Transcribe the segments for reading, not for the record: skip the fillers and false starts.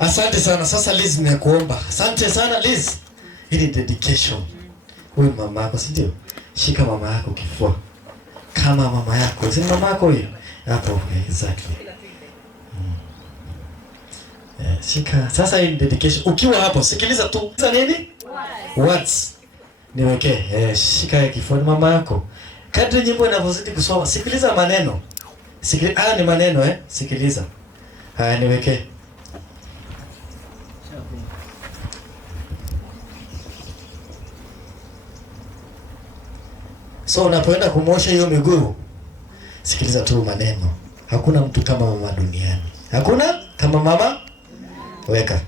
Asante sana. Sasa Liz, nimekuomba. Asante sana Liz. Hii ni dedication. Huyu mama yako, si ndio? Shika mama yako kifua. Kama mama yako. Si mama yako huyo? Hapo, exactly. Shika. Sasa hii ni dedication. Ukiwa hapo, sikiliza tu. Sasa nini? Words. Niweke. Shika ya kifua mama yako. Kadri nyimbo inavyozidi kusoma, sikiliza maneno. Haya ni maneno sikiliza. Haya niweke. So unapoenda kumosha hiyo miguu, sikiliza tu maneno. Hakuna mtu kama mama duniani. Hakuna kama mama. Weka.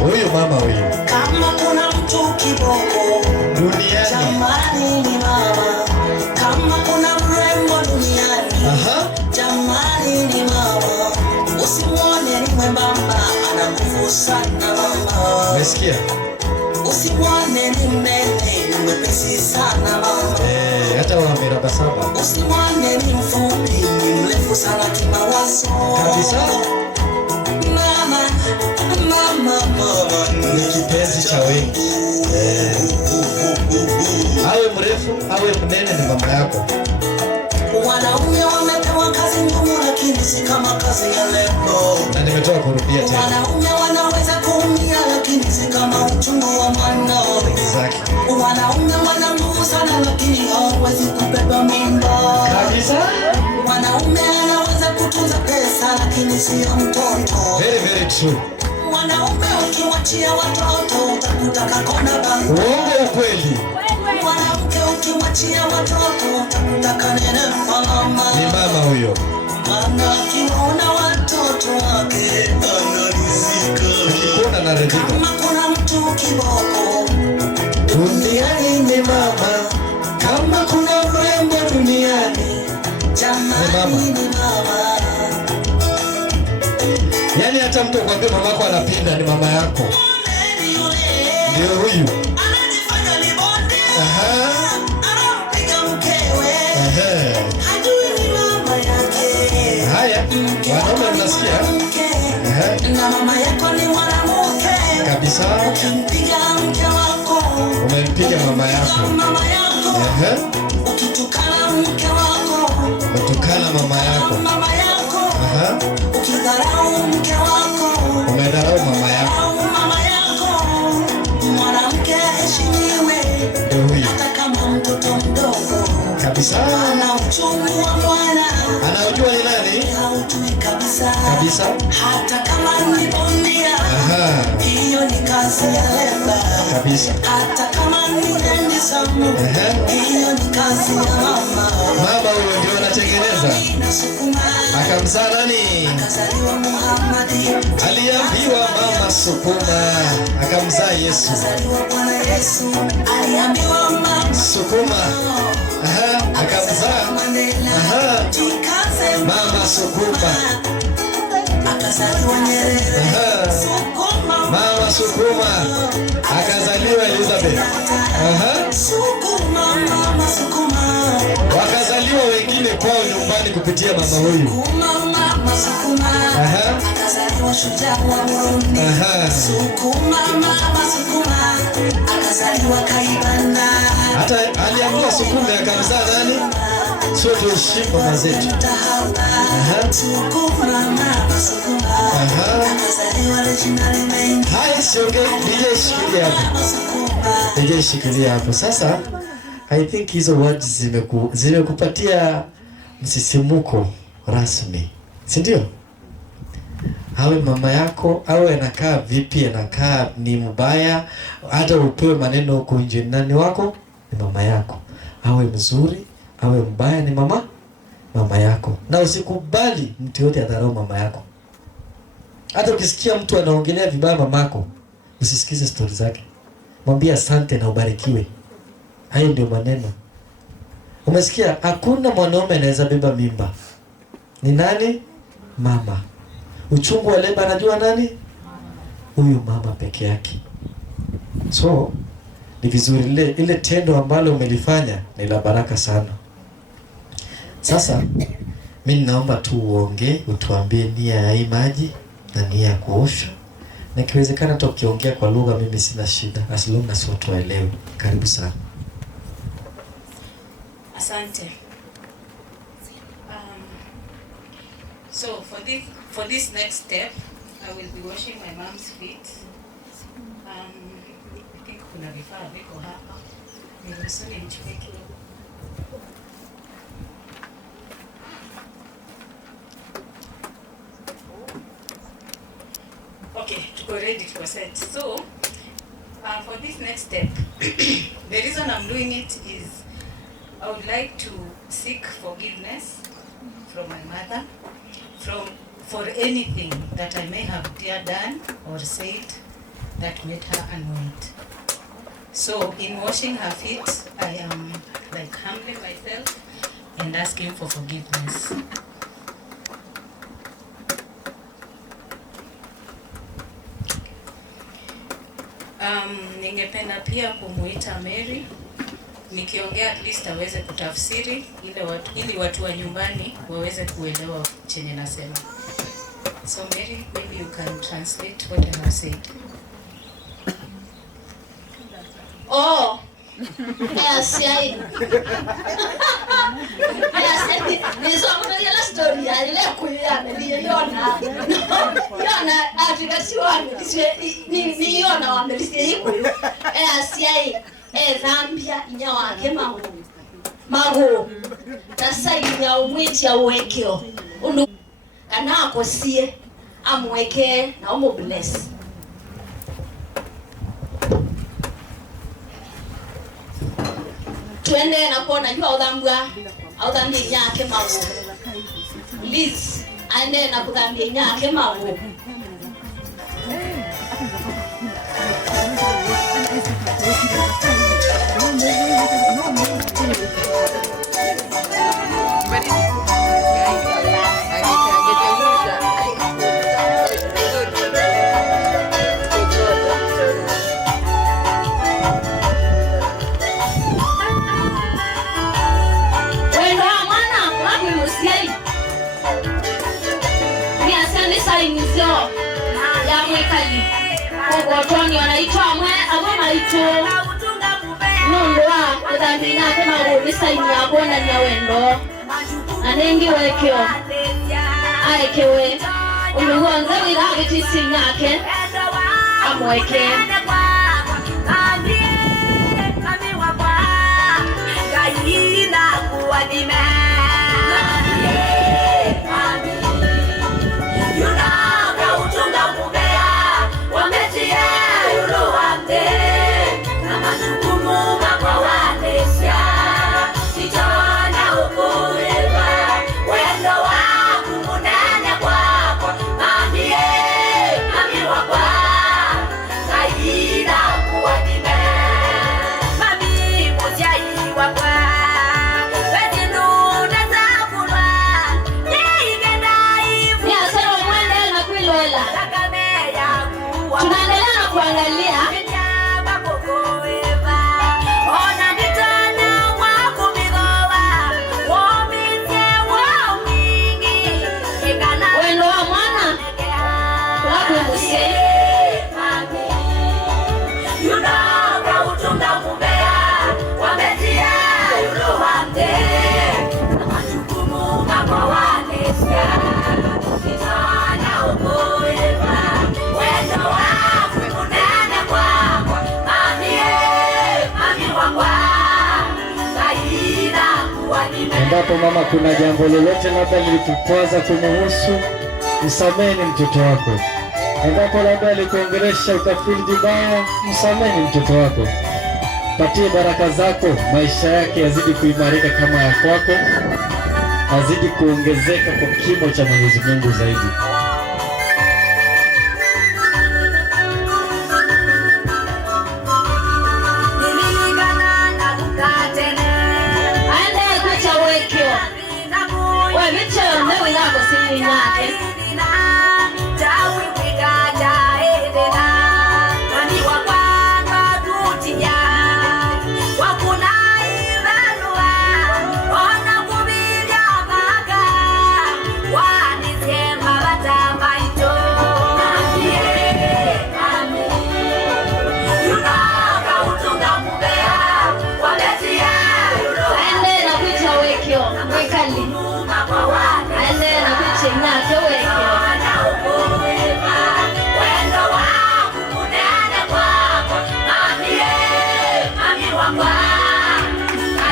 Huyu mama huyu. Kama kuna mtu kiboko duniani, jamani ni mama. Kama kuna mrembo duniani, jamani ni mama. Usimwone ni mwembamba, ana nguvu sana mama. Umesikia? Usimwone ni mnene, ni mwepesi sana mama. Hata wa miraba saba. Usimwone ni mfupi, ni mrefu sana kimawazo. Kabisa. Mama ni kipenzi cha wengi. Awe mrefu, awe mnene ni mama yako. Wanaume wamepewa kazi ngumu lakini si kama kazi ya leo. Na nimetoka kurudia tena. Wanaume wanaweza kuumia lakini si kama uchungu wa mwana. Exactly. Wanaume wana nguvu sana lakini hawawezi kubeba mimba. Kabisa. Wanaume anaweza kutunza pesa lakini si mtoto. Very true. Wanaume ukiwachia watoto utakuta kakona bangu. Uongo ukweli. Mwanamke ukiwachia watoto utakuta kanene mama. Ni mama huyo. Mama akiona watoto wake analizika. Kuna na redika. Kama kuna mtu kiboko duniani ni mama. Kama kuna mrembo duniani jamani ni mama. Yaani hata mtu akwambia mamako anapinda ni mama yako. Ndio huyu. Anajifanya ni bonde. Anampiga mkewe. Hajui ni mama yake. Haya, wanaume mnasikia? Na mama yako ni mwanamke. Kabisa. Ukimpiga mke wako, umempiga mama yako. Mama yako. Ukitukana mke wako, umetukana mama yako. Mama yako. Ukidharau mke wako, umedharau mama yako. Mama yako. Mwanamke heshimiwe. Ndio huyu. Hata kama mtoto mdogo. Kabisa. Ana uchungu wa mwana. Anaujua ni nani? Haujui kabisa. Kabisa. Hata kama ni bondia. Hiyo ni kazi ya leba. Kabisa. Hata kama ni handsome. Hiyo ni kazi ya mama. Mama huyo ndio anatengeneza. Akamzaa nani? Akazaliwa Muhammad. Aliambiwa mama sukuma. Akamzaa Yesu. Akazaliwa Bwana Yesu. Aliambiwa mama sukuma. Akamzaa mama sukuma. Akazaliwa Nyerere. Mama sukuma. Akazaliwa Elizabeth. Sukuma mama sukuma. Wakazaliwa wengine kwao nyumbani kupitia mama huyu. Mama sukuma. Akazaliwa shujaa wa Burundi. Sukuma mama sukuma. Akazaliwa Kaibanda. Hata aliambiwa sukuma akamzaa nani? Sio tuheshimu mama zetu. Sukuma mama sukuma. Akazaliwa Reginald Mengi. Hai sio DJ shikilia hapo. DJ shikilia hapo. Sasa I think hizo words zimekupatia msisimuko rasmi. Si ndio? Awe mama yako, awe anakaa vipi, anakaa ni mbaya, hata upewe maneno huko nje, nani wako? Ni mama yako. Awe mzuri, awe mbaya, ni mama yako, na usikubali mtu yote adharau mama yako. Hata ukisikia mtu anaongelea vibaya mamako, usisikize stori zake. Mwambie asante na ubarikiwe. Hayo ndio maneno. Umesikia? Hakuna mwanaume anaweza beba mimba. Ni nani? Mama. Uchungu wa leba anajua nani? Huyu mama peke yake. So ni vizuri ile tendo ambalo umelifanya ni la baraka sana. Sasa mimi naomba tu uongee, utuambie nia ya hii maji na nia ya kuosha. Na ikiwezekana hata ukiongea kwa lugha mimi sina shida, as long as watu waelewe. Karibu sana. Asante. So for this next step, I will be washing my mom's feet. I think kuna vifaa viko hapa. Niruhusu nichukue kidogo. Okay, tuko ready for set. So, for this next step, the reason I'm doing it is I would like to seek forgiveness from my mother for anything that I may have done or said that made her annoyed. So, in washing her feet, I am like humbling myself and asking for forgiveness. Ningependa pia kumuita Mary, nikiongea at least aweze kutafsiri ili watu wa nyumbani waweze kuelewa chenye nasema. So Mary, maybe you can translate what I have said. Oh, asiai. Nisomea story ya ile kuya niliona. Yona atikasiwani ni yona wamelisi iko. Asiai Zambia nyawake mago. Sasa inya umwiti ya uwekeo. Undu kana akosie amweke na umo bless. Tuende na kuona jua udhambia nyake mago. Liz aende na kudhambia nyake mago. Wotoni wanaitwa mwe aboma ito nundwa kudhamina kama ulisa inyabona nyawendo anengi wekyo aekewe ulugonze wilagiti sinyake amweke Endapo mama kuna jambo lolote labda lilikukwaza kumuhusu, msameni mtoto wako. Endapo labda alikuongelesha ukafili vibaya, msameni mtoto wako. Patie baraka zako, maisha yake yazidi kuimarika kama ya kwako. azidi kuongezeka kwa kimo cha Mwenyezi Mungu zaidi.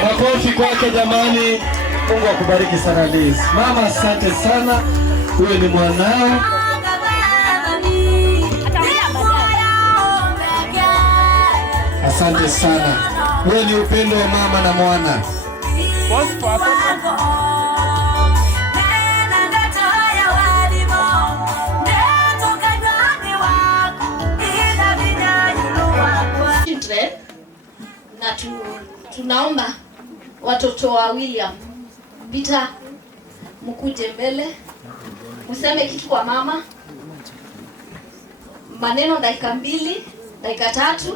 Makofi kwake jamani. Mungu akubariki sana Liz. Mama, asante sana. Huyo ni mwanao. Asante sana. Huyo ni upendo wa mama na mwana. Na tunaomba watoto wa William Peter mkuje mbele useme kitu kwa mama, maneno dakika 2 dakika 3.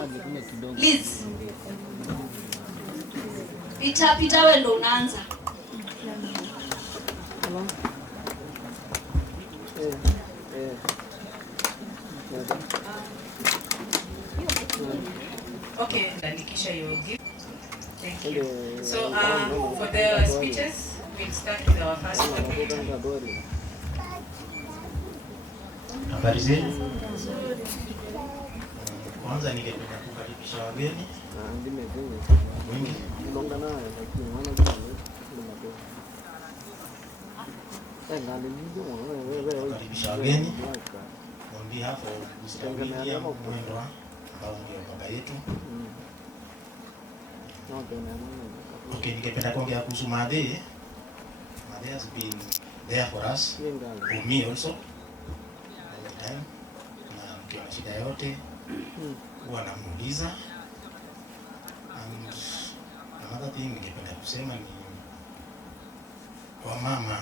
Liz, Peter wewe ndo unaanza. Okay, Danikisha, you will give. Thank you. So, for the speeches, we'll start with our first one. Habari zenu. Kwanza ningependa kukaribisha wageni wengi. Kukaribisha wageni on behalf of Mr. William Mwendwa ambao ndio baba yetu. Okay, ningependa kuongea kuhusu Made. Made has been there for us, for me also, all the time. Na mkiwa na shida yote huwa namuuliza. And another thing ningependa kusema ni kwa mama.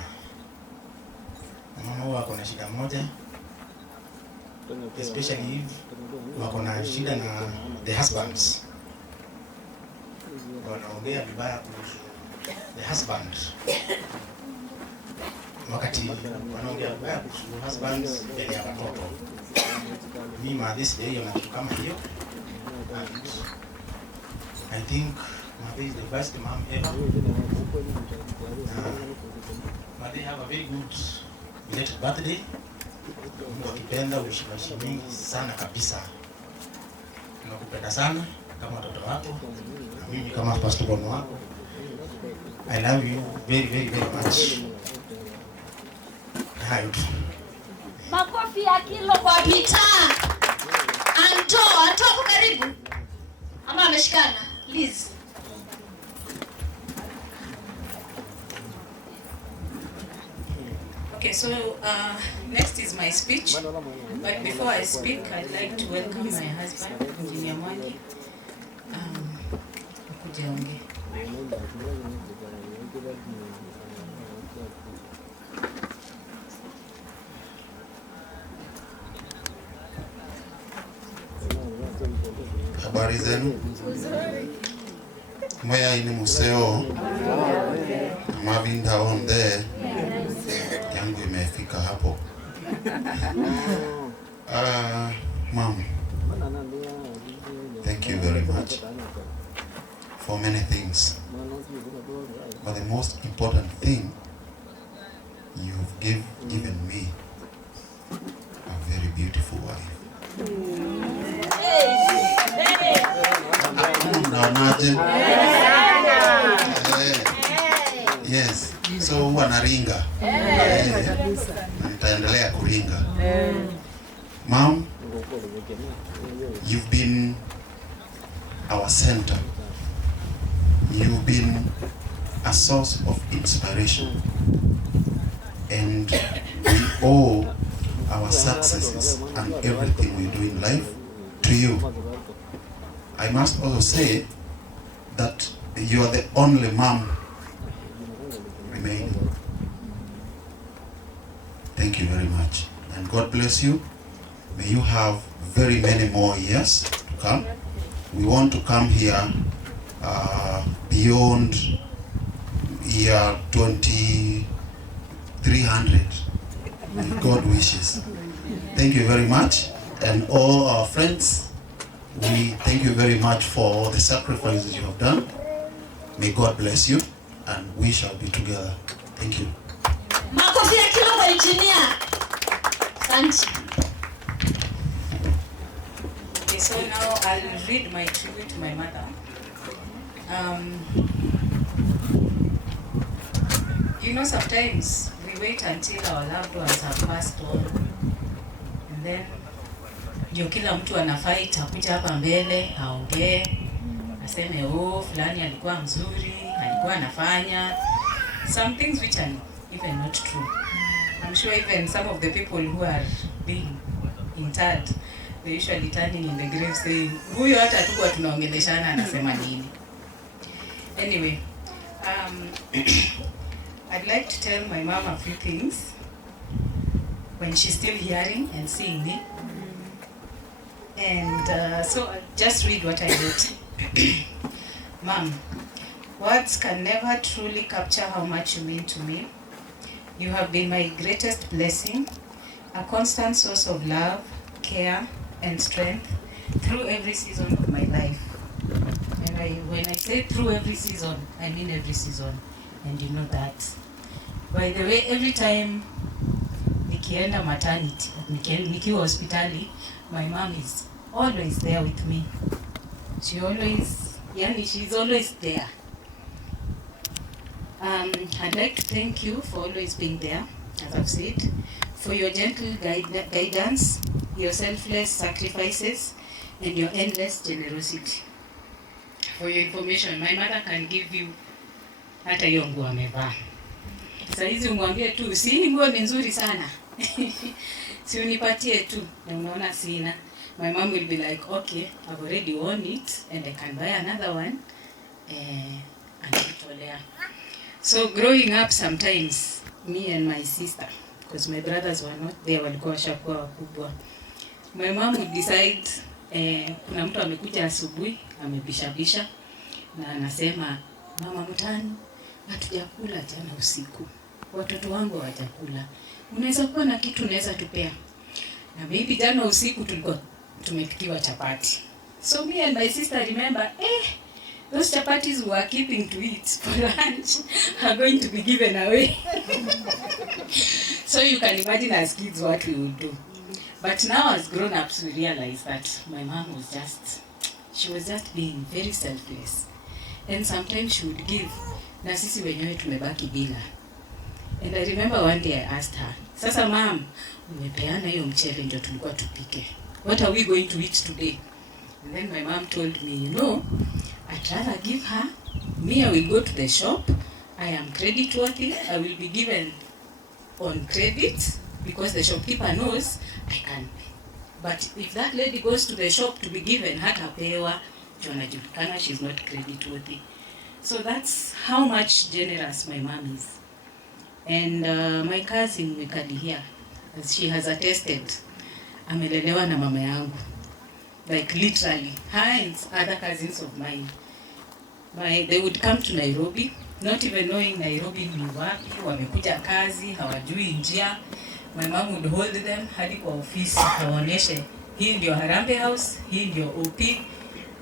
Mama huwa kuna shida moja, especially if wako na shida na the husbands. Wanaongea vibaya kuhusu the husband. Wakati wanaongea vibaya kuhusu husbands mbele ya watoto. Mimi this day yana kitu kama hiyo. And I think Made is the best mom ever. Made have a very good belated birthday. Mungu akipenda uishi maisha mingi sana kabisa. Tunakupenda sana kama watoto wako. Na mimi kama pastor born wako. I love you very very very much. Hayo. Makofi ya kilo kwa Peter. Anto karibu. Ama ameshikana. Liz. Okay, so next is my speech. But before I speak, I'd like to welcome my husband, Engineer Mwangi. Kuja ongea. Habari zenu. Mwaya ini museo mavinda onde yangu imefika hapo. Mom, thank you very much for many things, but the most important thing, you've given me a very beautiful wife. Yes, so huwa naringa. Nitaendelea kuringa. Mom, you've been our center. You've been a source of inspiration. And we owe our successes and everything we do in life to you. I must also say that you are the only mom remaining. Thank you very much. And God bless you. May you have very many more years to come. We want to come here beyond year 2300. God wishes. Thank you very much. And all our friends, we thank you very much for all the sacrifices you have done. May God bless you, and we shall be together. Thank you. Makofi ya kilo kwa engineer. Asante. Okay, so now I'll read my tribute to my mother. You know, sometimes we wait until our loved ones have passed on, and then ndio kila mtu anafight akuja hapa mbele aongee aseme oh fulani alikuwa mzuri, alikuwa anafanya some things which are even not true. I'm sure even some of the people who are being interred, they usually turning in the grave saying, huyo hata hatukuwa tunaongeleshana anasema nini. Anyway, I'd like to tell my mom a few things when she's still hearing and seeing me. And so I'll just read what I wrote. Mom, words can never truly capture how much you mean to me. You have been my greatest blessing, a constant source of love, care, and strength through every season of my life. And when I say through every season, I mean every season, and you know that. By the way, every time nikienda maternity, nikiwa hospitali, my mom is always there with me. She's always there. I'd like to thank you for always being there, as I've said, for your gentle guidance, your selfless sacrifices, and your endless generosity. For your information, my mother can give you hata hiyo nguo amevaa. Sasa hizi umwambie tu, si nguo ni nzuri sana. Si unipatie tu, na unaona sina. My mom will be like, okay, I've already worn it and I can buy another one. And kitolea. So growing up sometimes, me and my sister, because my brothers were not there, walikuwa washakuwa wakubwa. My mom would decide, kuna mtu amekuja asubuhi, amebishabisha, na anasema, mama Mutani, hatujakula jana usiku. Watoto wangu hawajakula. Unaweza kuwa na kitu unaweza tupea. Na maybe jana usiku tulikuwa tumepikiwa chapati. So me and my sister remember, those chapatis we were keeping to eat for lunch are going to be given away. So you can imagine as kids what we would do. But now as grown-ups we realize that my mom was just being very selfless. And sometimes she would give, na sisi wenyewe tumebaki bila. And I remember one day I asked her, sasa mom, umepeana hiyo mchele ndio tulikuwa tupike. What are we going to eat today? And then my mom told me, you know, I'd rather give her. Me, I will go to the shop. I am credit worthy. I will be given on credit because the shopkeeper knows I can pay. But if that lady goes to the shop to be given, hatapewa, jonajulikana, she's not credit worthy. So that's how much generous my mom is. And my cousin Mikali here, as she has attested, amelelewa na mama yangu. Like literally, her and other cousins of mine. They would come to Nairobi, not even knowing Nairobi ni wapi, wamekuja kazi, hawajui njia. My mom would hold them hadi kwa ofisi, waoneshe, hii ndio Harambee House, hii ndio OP.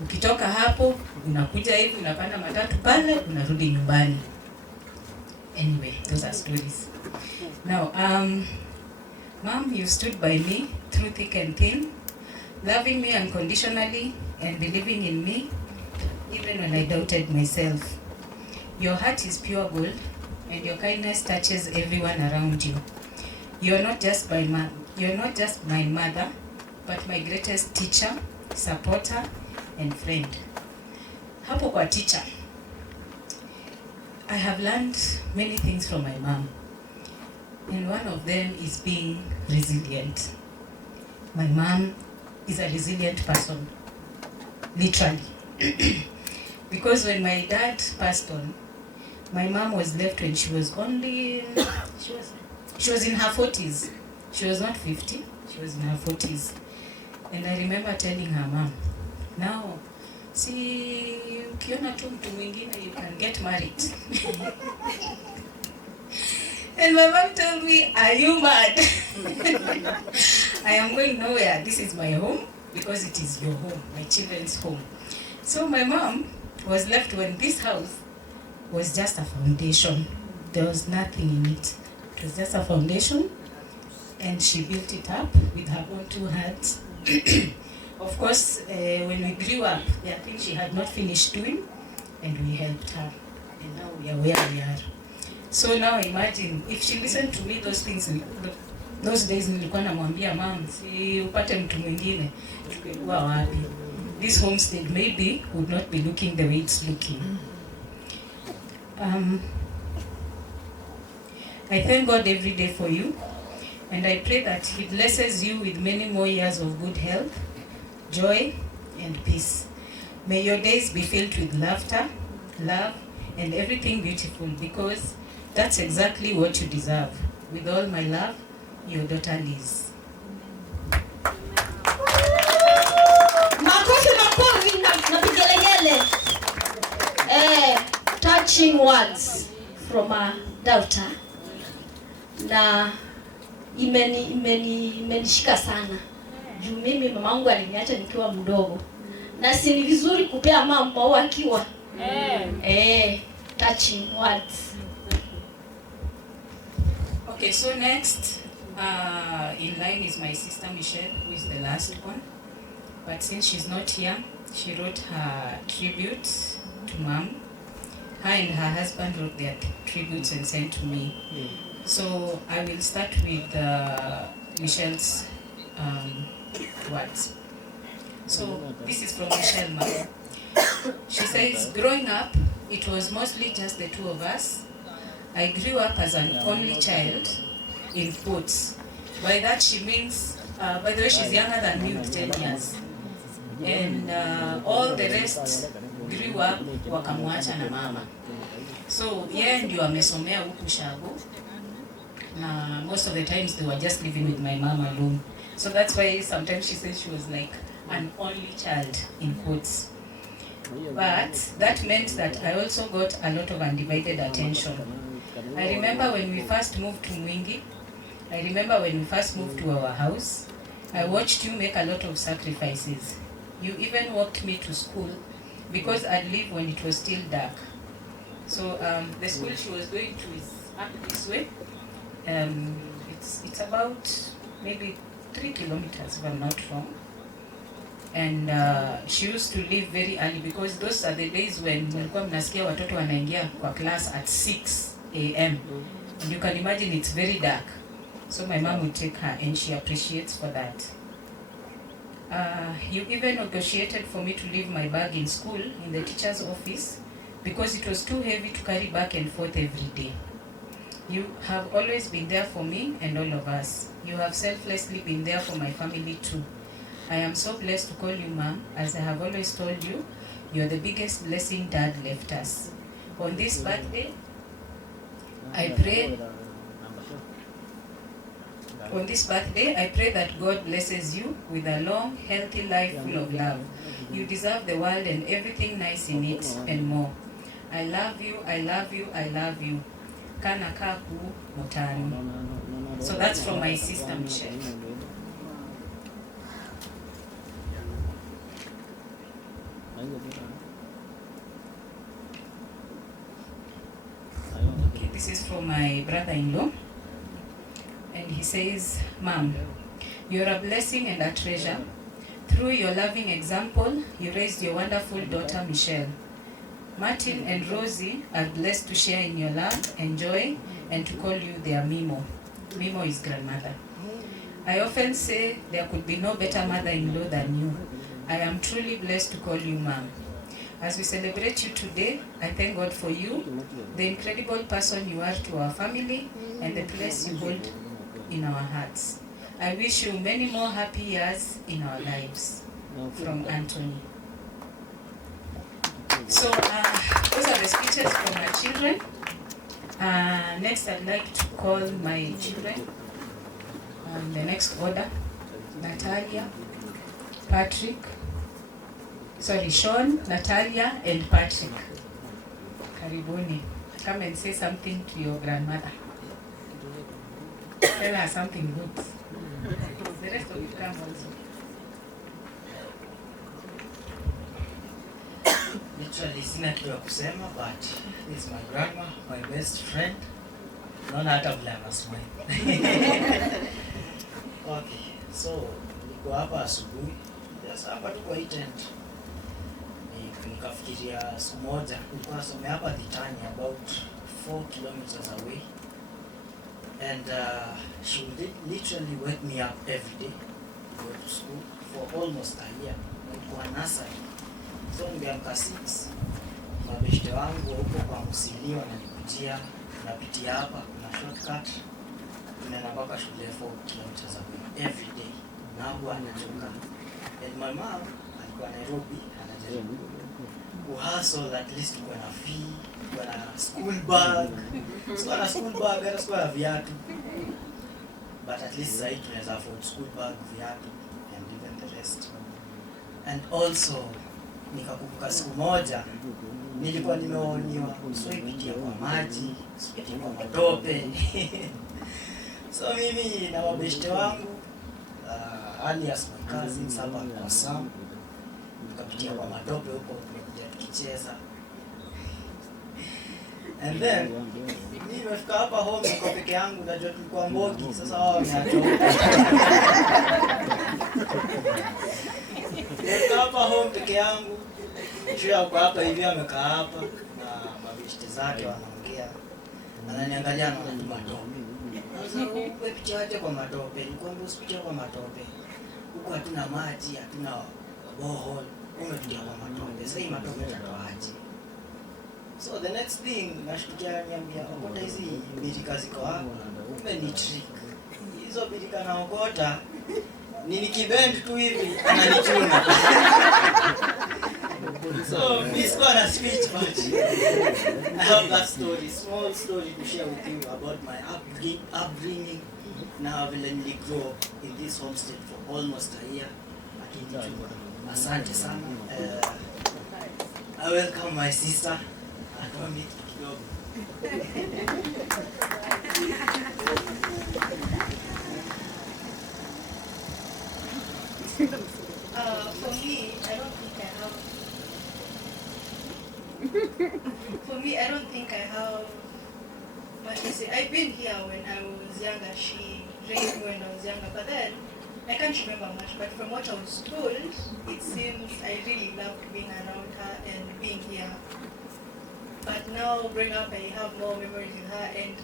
Ukitoka hapo, unakuja hivi, unapanda matatu pale, unarudi nyumbani. Anyway, those are stories. Now, Mom, you stood by me through thick and thin, loving me unconditionally and believing in me, even when I doubted myself. Your heart is pure gold, and your kindness touches everyone around you. You're not just my mother, but my greatest teacher, supporter, and friend. Hapo kwa teacher, I have learned many things from my mom, and one of them is being resilient. My mom is a resilient person, literally. Because when my dad passed on, my mom was left when she was only, she was in her 40s. She was not 50, she was in her 40s. And I remember telling her, Mom, now, see, ukiona tu mtu mwingine, you can get married. And my mom told me, are you mad? I am going nowhere. This is my home because it is your home, my children's home. So my mom was left when this house was just a foundation. There was nothing in it. It was just a foundation, and she built it up with her own two hands. Of course, when we grew up, there are things she had not finished doing, and we helped her. And now we are where we are. So now imagine, if she listened to me those things, those days nilikuwa namwambia mom, si upate mtu mwingine, tukikuwa wapi. This homestead maybe would not be looking the way it's looking. I thank God every day for you, and I pray that He blesses you with many more years of good health, joy, and peace. May your days be filled with laughter, love, and everything beautiful, because that's exactly what you deserve. With all my love, your daughter Liz. Makofi makofi na vigelegele. Touching words from a daughter. Na imenishika sana. Juu mimi mamangu aliniacha nikiwa mdogo. Na si ni vizuri kupea mama maua akiwa. Touching words. Okay, so next in line is my sister Michelle, who is the last one. But since she's not here, she wrote her tribute to Mom. Her and her husband wrote their tributes and sent to me. So I will start with Michelle's words. So this is from Michelle, Mom. She says, growing up, it was mostly just the two of us. I grew up as an only child, in quotes. By that she means, by the way, she's younger than me with 10 years. And all the rest grew up wakamwacha na mama. So yeye ndio amesomea huku Shago. Na most of the times they were just living with my mom alone. So that's why sometimes she says she was like an only child, in quotes. But that meant that I also got a lot of undivided attention. I remember when we first moved to Mwingi, I remember when we first moved to our house, I watched you make a lot of sacrifices. You even walked me to school because I'd leave when it was still dark. So the school she was going to is up this way. It's about maybe 3 kilometers if I'm not wrong. And she used to leave very early because those are the days when mlikuwa mnasikia watoto wanaingia kwa class at 6 a.m. And you can imagine it's very dark. So my mom would take her and she appreciates for that. You even negotiated for me to leave my bag in school in the teacher's office because it was too heavy to carry back and forth every day. You have always been there for me and all of us. You have selflessly been there for my family too. I am so blessed to call you Mom, as I have always told you, you are the biggest blessing Dad left us. On this birthday, I pray that God blesses you with a long, healthy life full of love. You deserve the world and everything nice in it and more. I love you, I love you, I love you. Kana kaku mutani. So that's from my sister Michelle. Okay, this is from my brother-in-law. And he says, Mom, you're a blessing and a treasure. Through your loving example, you raised your wonderful daughter, Michelle. Martin and Rosie are blessed to share in your love and joy and to call you their Mimo. Mimo is grandmother. I often say there could be no better mother-in-law than you. I am truly blessed to call you Mom. As we celebrate you today, I thank God for you, the incredible person you are to our family, and the place you hold in our hearts. I wish you many more happy years in our lives. From Anthony. So those are the speeches from my children. Next, I'd like to call my children. The next order, Natalia, Patrick, Sean, Natalia, and Patrick. Karibuni. Come and say something to your grandmother. Tell her something good. The rest of you come also. Literally sina kitu ya kusema, but this is my grandma, my best friend. Naona hata vile ana smile. Okay, so niko hapa asubuhi. Sasa hapa tuko hii tent. Nikafikiria siku moja nilikuwa nasomea hapa Ditani, about 4 kilometers away. And she would literally wake me up every day to go to school for almost a year. Nilikuwa nursery. So ningeamka 6, mabeshte wangu huko kwa Musili wananikujia, tunapitia hapa, kuna shortcut, tunaenda mpaka shule 4 kilometers away every day. Nabu anachoka. And my mom alikuwa Nairobi, anajaribu kuhustle at least kuwa na fee, kuwa na school bag. Sikuwa na school bag, hata sikuwa na viatu. But at least sasa tunaweza afford school bag, viatu, and even the rest. And also nikakumbuka siku moja nilikuwa nimeoniwa usipitie kwa maji, usipitie kwa matope. So mimi na mabeshte wangu alias my cousins hapa kwa Sam tukapitia kwa matope huko, tumekuja tukicheza. And then mimi nimefika hapa home niko peke yangu, najua tulikuwa Mbogi, sasa wao wameachoka. Hapa home peke yangu. Shule yako hapa hivi amekaa hapa na mabishti zake wanaongea. Ananiangalia na anatuma tope. Sasa wewe pitia aje kwa matope? Nikwambia usipitie kwa matope. Huko hatuna maji, hatuna borehole. Umepitia kwa matope. Sasa hii matope tutatoaje? So the next thing nashtukia niambia, "Okota hizi birika ziko hapa." Kumbe ni trick. Hizo birika naokota nikibend tu hivi ananichuna. So this one a speech, but I have that story, small story to share with you about my upbringing. Now vile niligrow in this homestead for almost a year. Asante sana. I welcome my sister. Atomi kidogo. For me, I don't think I have. For me, I don't think I have. But you see, I've been here when I was younger. She raised me when I was younger, but then I can't remember much. But from what I was told, it seems I really loved being around her and being here. But now, growing up, I have more memories with her, and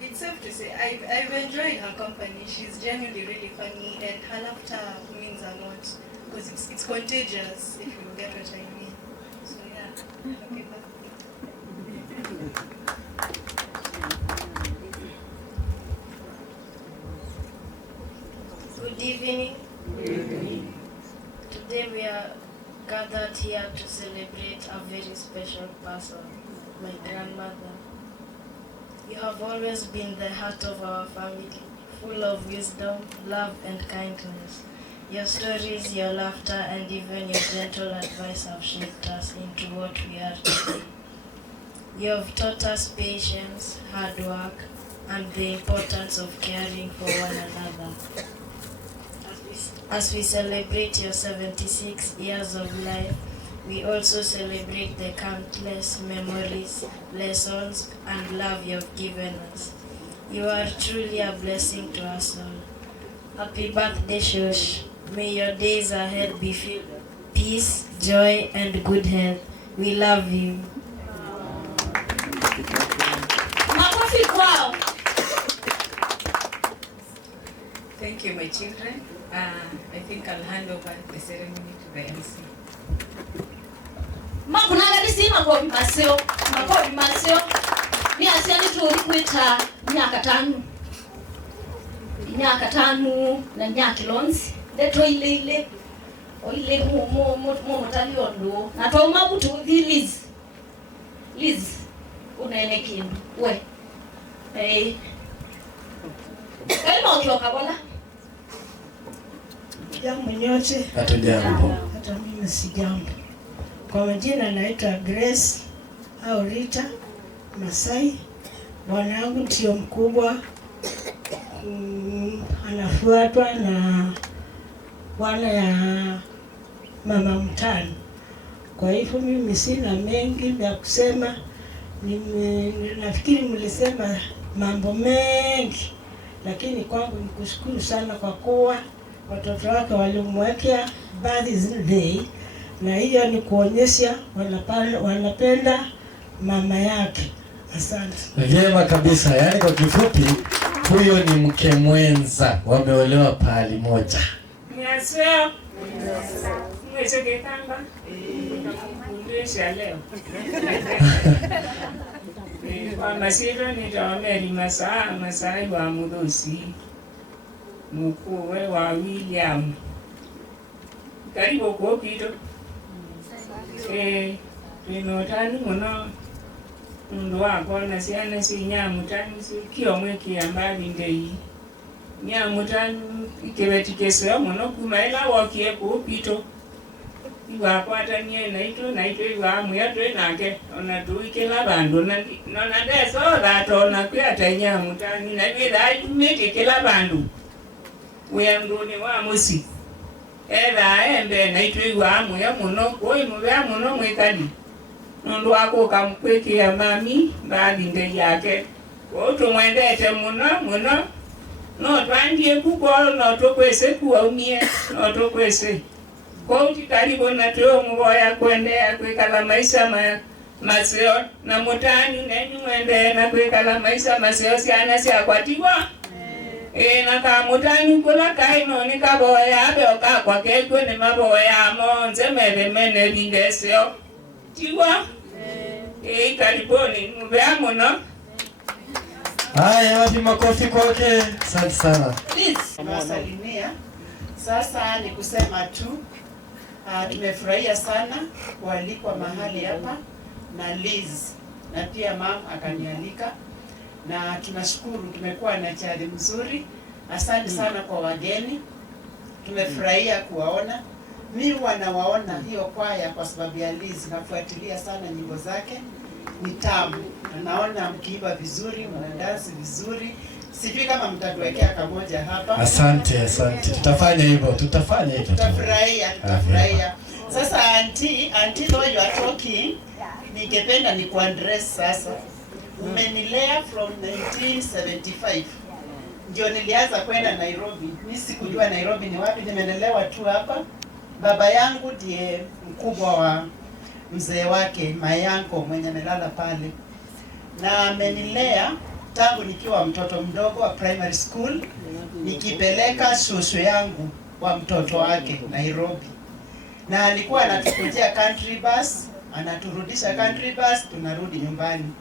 it's safe to say I've enjoyed her company. She's genuinely really funny, and her laughter means a lot because it's contagious, if you get what I mean. So yeah, okay, Good evening. Today we are gathered here to celebrate a very special person, my grandmother. You have always been the heart of our family, full of wisdom, love and kindness. Your stories, your laughter and even your gentle advice have shaped us into what we are today. You have taught us patience, hard work and the importance of caring for one another. As we celebrate your 76 years of life, we also celebrate the countless memories, lessons, and love you have given us. You are truly a blessing to us all. Happy birthday, Shosh. May your days ahead be filled with peace, joy, and good health. We love you. Thank you, my children. I think I'll hand over the ceremony to the MC. Makunaga disi makobi masio. Ni asiani tu kwita nyaka tanu na nyaka lonzi. Deto ile mo motali ondo. Na to mabutu Liz. Unaene kindu. We. Kama ukioka bola. Jambo nyote. Hatujambo. Hata mimi si jambo. Kwa majina naitwa Grace au Rita Masai. Bwana wangu ndio mkubwa. Anafuatwa na bwana ya mama Mtani. Kwa hivyo mimi sina mengi ya kusema. Nafikiri mlisema mambo mengi, lakini kwangu nikushukuru sana kwa kuwa watoto wake walimwekea birthday, na hiyo ni kuonyesha wanapenda mama yake. Asante. Vyema kabisa. Yaani kwa kifupi huyo ni mke mwenza, wameolewa pahali moja. Nyasio. Mwechoke kamba. Kundesha leo. Kwa masiro nitaomeri Masai wa Mudosi. Mkuu wa William. Karibu kwa Pito. Pinotani muno. Ndo wako na siana si Nyamutani si kiomweki ambali ndei. Nyamutani ikebetikeso muno kumaila wakie kwa Pito. Iwa kwata nye naito iwa muyato nake ona tuikela bandu nona deso lato na kwata Nyamutani na bila meke kela bandu uyanduni wa musi embe naito iwa muya muno koi muya muno mwekali ndo wako kamkweki ya mami bali nde yake ko mwendete muno no twandie kuko no tokwese kuumie no tokwese ko karibu na tuo mboya kuendea kwekala maisha maseo na Mutani nenyu mwende na kwekala maisha maseo siana si akwatiwa na ka Mutani kula kaino ni kaboya abe okakwa kekwe ni maboya monze mene bingeseo tiwa karibuni mbea muno. Haya, wapi makofi kwake. Asante sana. Nawasalimia. Sasa ni kusema tu tumefurahia sana kualikwa mahali hapa na Liz na pia mama akanialika, na tunashukuru tumekuwa na chali mzuri. Asante sana kwa wageni. Tumefurahia kuwaona. Mimi wanawaona hiyo kwaya kwa sababu ya Liz, nafuatilia sana nyimbo zake. Ni tamu. Naona mkiimba vizuri, mnadansi vizuri. Sijui kama mtatuwekea kamoja hapa. Asante. Tutafanya hivyo. Tutafurahia. Sasa auntie though you are talking, ningependa ni kuaddress sasa. Umenilea from 1975. Ndio nilianza kwenda Nairobi. Mimi sikujua Nairobi ni wapi, nimelelewa tu hapa. Baba yangu ndiye mkubwa wa mzee wake, mayanko mwenye amelala pale. Na amenilea tangu nikiwa mtoto mdogo wa primary school, nikipeleka shosho yangu wa mtoto wake Nairobi. Na alikuwa anatukujia country bus, anaturudisha country bus, tunarudi nyumbani.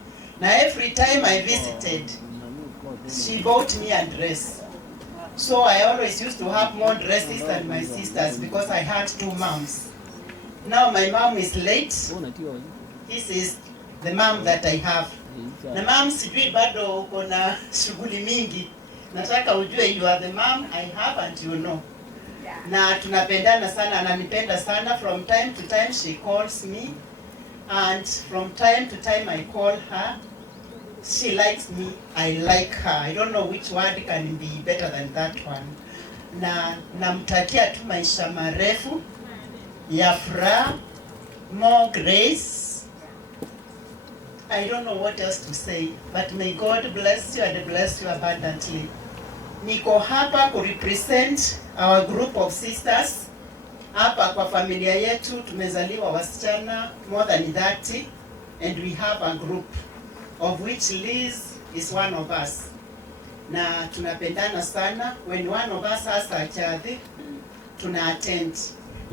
Na every time I visited, she bought me a dress. So I always used to have more dresses than my sisters because I had two moms. Now my mom is late. This is the mom that I have. Na mom, sijui bado uko na shughuli mingi. Nataka ujue you are the mom I have and you know. Na tunapendana sana, ananipenda sana. From time to time she calls me, and from time to time I call her. She likes me, I like her. I don't know which word can be better than that one. Na namtakia tu maisha marefu ya furaha, more grace. I don't know what else to say, but may God bless you and bless you abundantly. Niko hapa ku represent our group of sisters. Hapa kwa familia yetu tumezaliwa wasichana more than 30, and we have a group of which Liz is one of us. Na tunapendana sana. When one of us has a chadhi, tuna attend.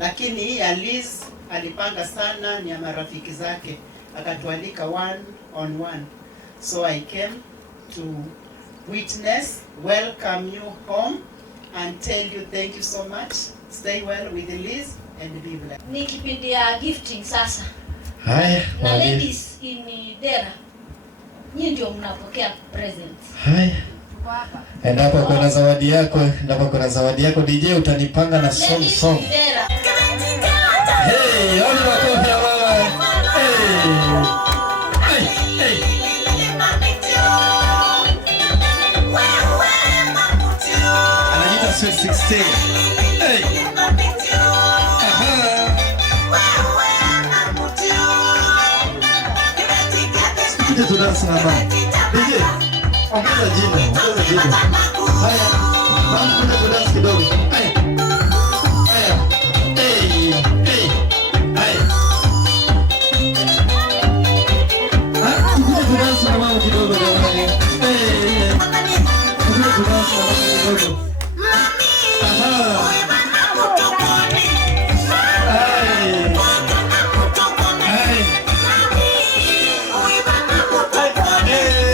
lakini hii ya Liz alipanga sana, ni ya marafiki zake, akatualika 1 on 1. So I came to witness, welcome you home and tell you thank you so much. Stay well with Liz and be blessed. Ni kipindi ya gifting sasa. Haya, Na ladies in Dera, nyinyi ndio mnapokea presents. haya. Endapo kuna zawadi yako, DJ utanipanga na song. Dera. Hey, oni makofi ya mama. Hey. Anajiita Sweet 16. Hey. Kuja tu dance na mama. DJ, ongeza jina. Haya, mama kuja tu dance kidogo. Haya. Hey. Haya. Kuja tu dance na mama kidogo jamani. Hey. Kuja tu dance na mama kidogo. Aha. Yeah.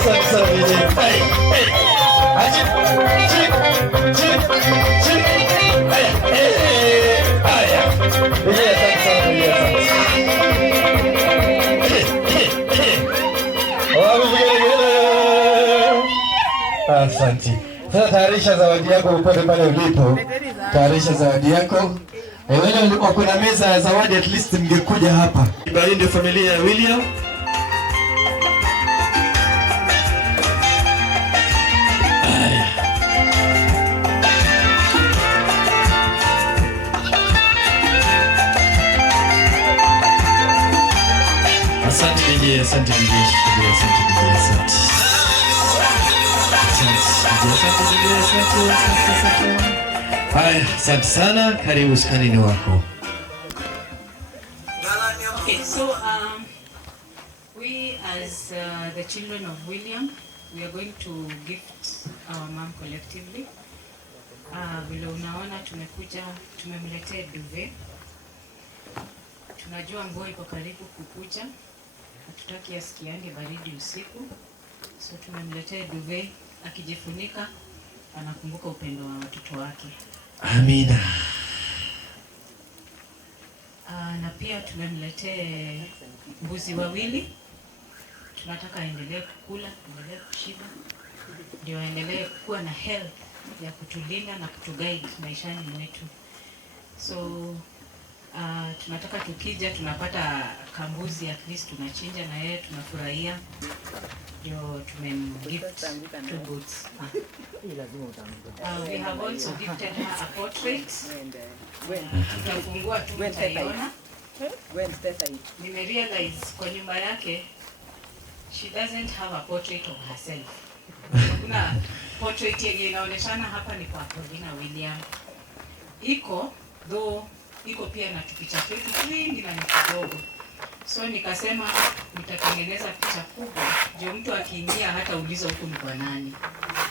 asante sana BJ. Acha. Haya. BJ asante sana BJ. Asante. Sasa tayarisha zawadi yako popote pale ulipo. Tayarisha zawadi yako. Wale walikuwa kuna meza ya zawadi, at least mngekuja hapa. Hii ndio familia ya William. Asante DJ, asante DJ, asante DJ, asante. Haya, asante sana. Karibu skani ni wako. Okay, so we as the children of William, we are going to gift our mom collectively. Vile unaona tumemletea duvet. Tunajua mvua iko karibu kukucha. Hatutaki asikiange baridi usiku. So tumemletea duvet, akijifunika anakumbuka upendo wa watoto wake. Amina. Na pia tumemletea mbuzi wawili. Tunataka aendelee kukula, aendelee kushiba, ndio aendelee kuwa na health ya kutulinda na kutuguide maishani mwetu. So tunataka tukija tunapata kambuzi, at least tunachinja na yeye tunafurahia. Ndio tumemgift 2 goats. We have also gifted her a portrait. Tutafungua tu mtaiona. Nimerealize kwa nyumba yake she doesn't have a portrait of herself. Kuna portrait yenye inaonekana hapa ni kwa Paulina William. Iko pia na picha zetu nyingi na kidogo. So nikasema nitatengeneza picha kubwa ndio mtu akiingia hata uliza huko ni kwa nani.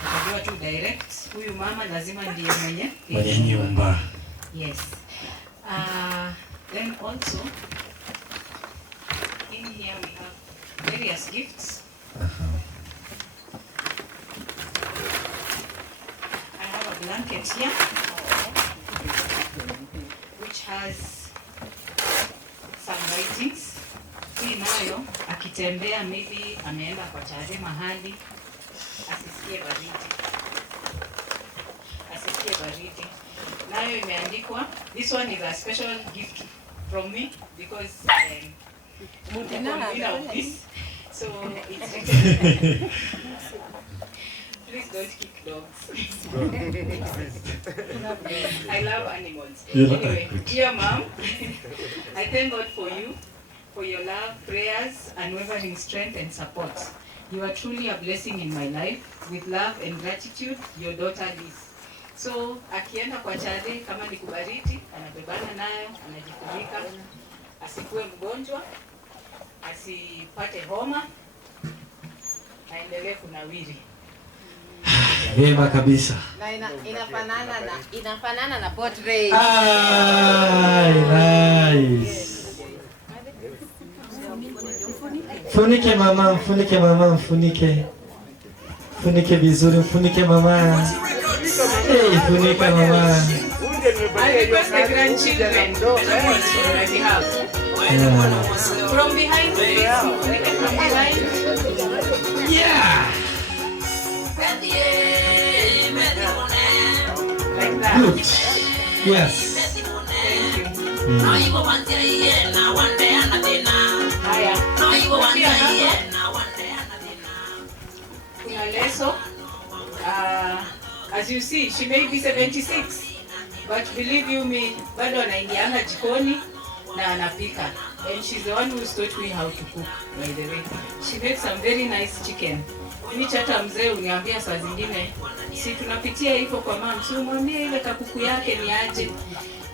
Atajua tu direct huyu mama lazima ndiye mwenye nyumba. Yes. Then also in here we have various gifts. I have a blanket here which has some writings. Hii nayo akitembea maybe ameenda kwa chaze mahali asisikie baridi. Nayo imeandikwa, this one is a special gift from me because I'm of this. So it's written. Please don't kick dogs. I love animals. Anyway, dear Mom, I thank God for you, for your love, prayers, unwavering strength and support. You are truly a blessing in my life. With love and gratitude, your daughter Liz. So akienda kwa chade kama ni kubaridi, anabebana nayo, anajifunika, asikuwe mgonjwa, asipate homa, aendelee kunawiri. Vyema kabisa. Na inafanana na portrait. Nice. Funike mama, mfunike. Funike vizuri, mfunike mama. Funika mama. I request the grandchildren that we have. From behind, please. From behind. Yeah. Like that. Good. Yes. Kuna leso. As you see, she may be 76, but believe you me, bado anaingianga jikoni na anapika. And she's the one who's taught me how to cook, by the way. She makes some very nice chicken. Which hata mzee uniambia saa zingine, si tunapitia hivyo kwa mama, so mwambie ile kakuku yake ni aje.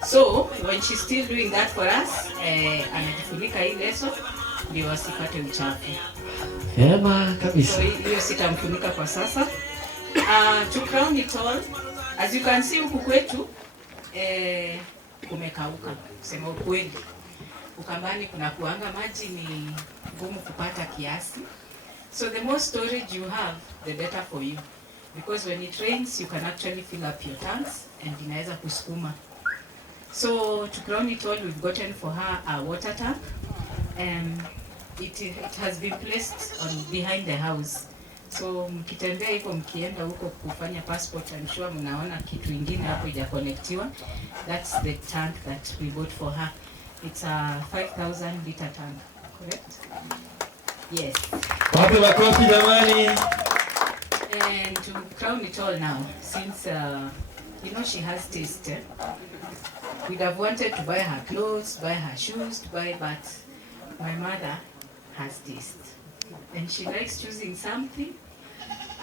So, when she's still doing that for us, anajifunika hii leso, ndio asipate uchafu. Vyema kabisa. So, hiyo sitamfunika kwa sasa. To crown it all, as you can see huku kwetu, kumekauka, kusema ukweli. Ukambani kuna kuanga maji ni ngumu kupata kiasi. So the more storage you have, the better for you. Because when it rains, you can actually fill up your tanks and inaweza kusukuma. So to crown it all, we've gotten for her a water tank. It has been placed on behind the house. So mkitembea hivyo mkienda huko kufanya passport, I'm sure mnaona kitu ingine hapo ijakonektiwa. That's the tank that we bought for her. It's a 5,000 liter tank, correct? Yes. Wapi makofi jamani? And to crown it all now, since you know she has taste, we'd have wanted to buy her clothes, buy her shoes, but my mother has taste. And she likes choosing something,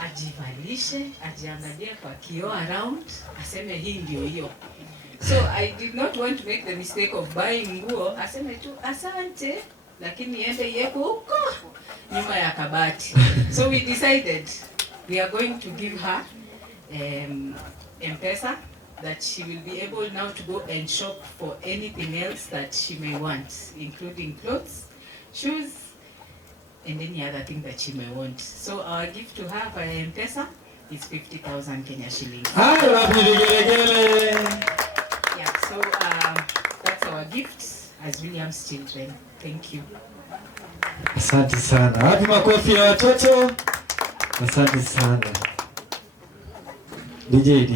ajivalishe, ajiangalie kwa kioo around, aseme hii ndio hiyo. So I did not want to make the mistake of buying nguo, aseme tu asante, lakini ende yeko huko nyuma ya kabati. So we decided we are going to give her M-Pesa, that she will be able now to go and shop for anything else that she may want, including clothes, shoes, and any other thing that she may want. So our gift to her via M-Pesa is 50,000 Kenya shillings. Yeah, so that's our gift as William's children. Thank you. Asante sana. Wapi makofi ya watoto? Asante sana. DJ.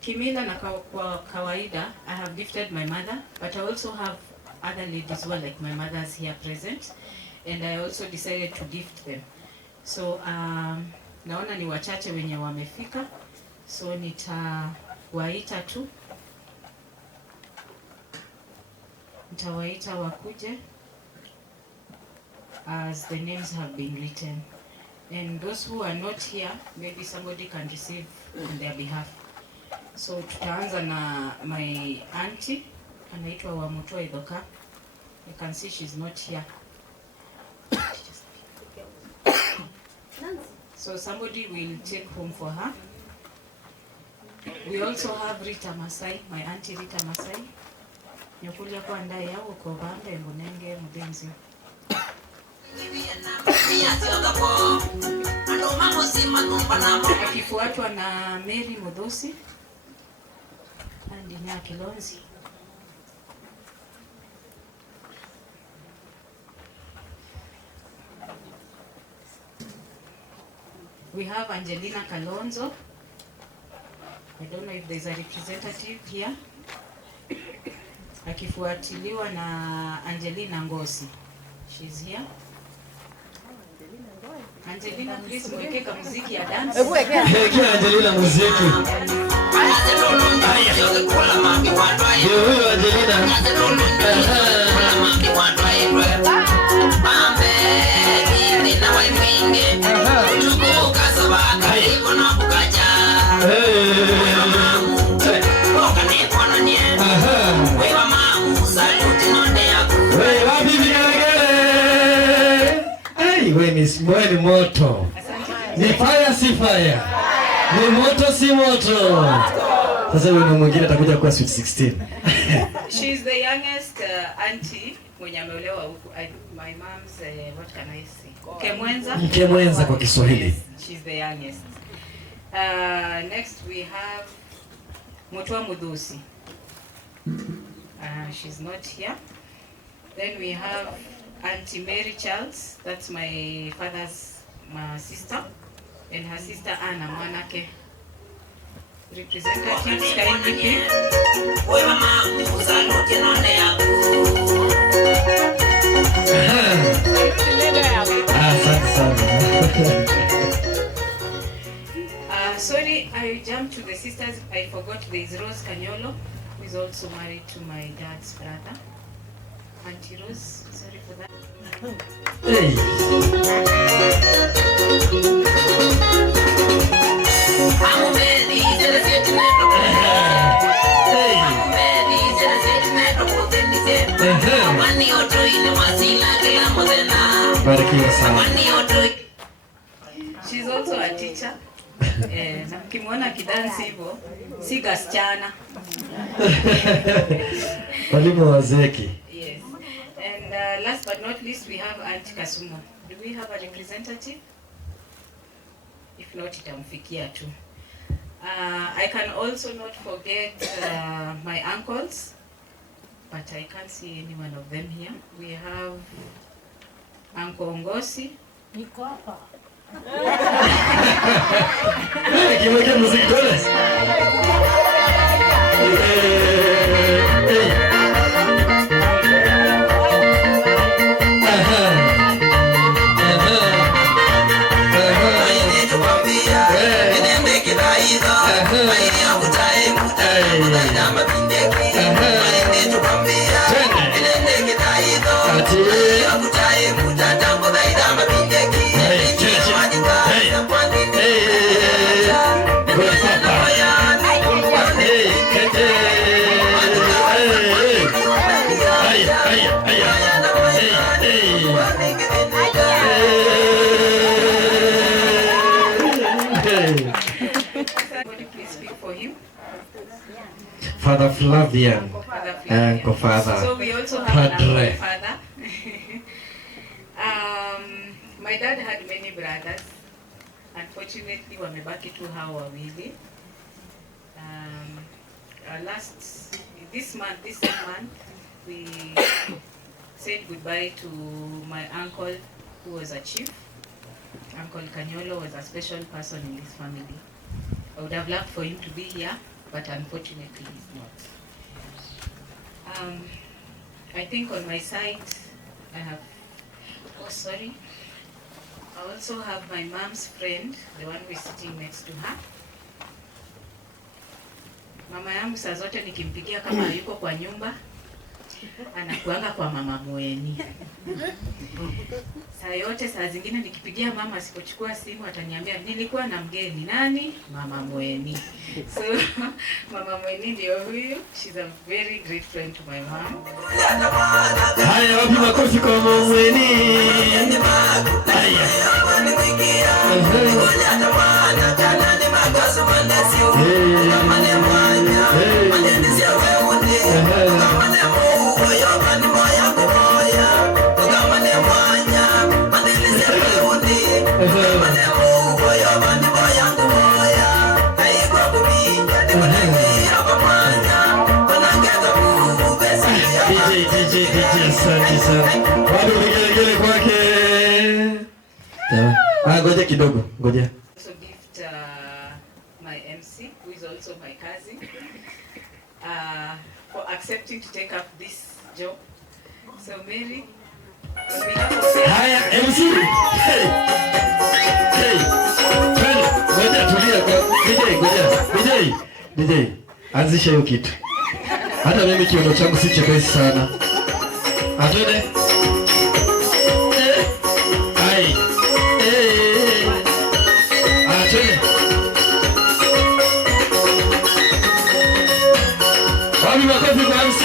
Kimila na kwa kawaida, I have gifted my mother, but I also have other ladies who are like my mothers here present, and I also decided to gift them. So naona ni wachache wenye wamefika, so nitawaita tu. Nitawaita wakuje as the names have been written. And those who are not here, maybe somebody can receive on their behalf. So tutaanza na my auntie, anaitwa Wamutua Idhoka. You can see she's not here. So somebody will take home for her. We also have Rita Masai, my auntie Rita Masai. Nyokulia kwa ndai yao uko Bambe, Mbunenge, Mudenzi. Akifuatwa na Mary Mudosi and Nya Kilonzi. We have Angelina Kalonzo. I don't know if there's a representative here. Akifuatiliwa na Angelina Ngosi. She's here. Angelina, please mweke muziki ya dance. Wekea Angelina muziki. Huyo Angelina. Wewe ni moto. Ni fire si fire. Ni moto si moto. Sasa wewe ni mwingine atakuja kwa sweet 16. She's the youngest auntie mwenye ameolewa huku. My mom's what can I say? Mkemwenza kwa Kiswahili. Yes, she's the youngest. Next we have Mutua Mudosi. She's not here. Then we have Auntie Mary Charles, that's my father's sister, and her sister Anna Manake. Representatives kindly give. Sorry, I jumped to the sisters. I forgot there is Rose Kanyolo, who is also married to my dad's brother. Auntie Rose, sorry for that. Hey. She's also a teacher. Na mkimwona kidansi hivyo, si gasichana. Walimu wazeki. Yes. And last but not least, we have Auntie Kasumo. Do we have a representative? If not, itamfikia tu. I can also not forget my uncles, but I can't see any one of them here. We have Uncle Ngosi. Niko hapa. Kimweke muziki dole. Father Flavian, Uncle Father. So we also have Padre. an Father. My dad had many brothers. Unfortunately, wamebaki tu hao wawili. This same month, we said goodbye to my uncle, who was a chief. Uncle Kanyolo was a special person in this family. I would have loved for him to be here, but unfortunately he's not. I think on my side, I have, I also have my mom's friend, the one who is sitting next to her. Mama yangu saa zote nikimpigia kama yuko kwa nyumba, anakuanga kwa mama Mweni. Saa zingine nikipigia mama asipochukua simu ataniambia nilikuwa na mgeni. Nani? Mama Mweni. So Mama Mweni ndio huyu. She's a very great friend to my mom. Haya, wapi makofi kwa Mama Mweni? Ngoja kidogo, ngoja. Also gift my MC, who is also my cousin, for accepting to take up this job. So Mary, haya MC. Hey. Ngoja tulia kwa DJ. Anzisha hiyo kitu. Hata mimi kiono changu si chepesi sana. Atende. Wapi makofi kwa MC?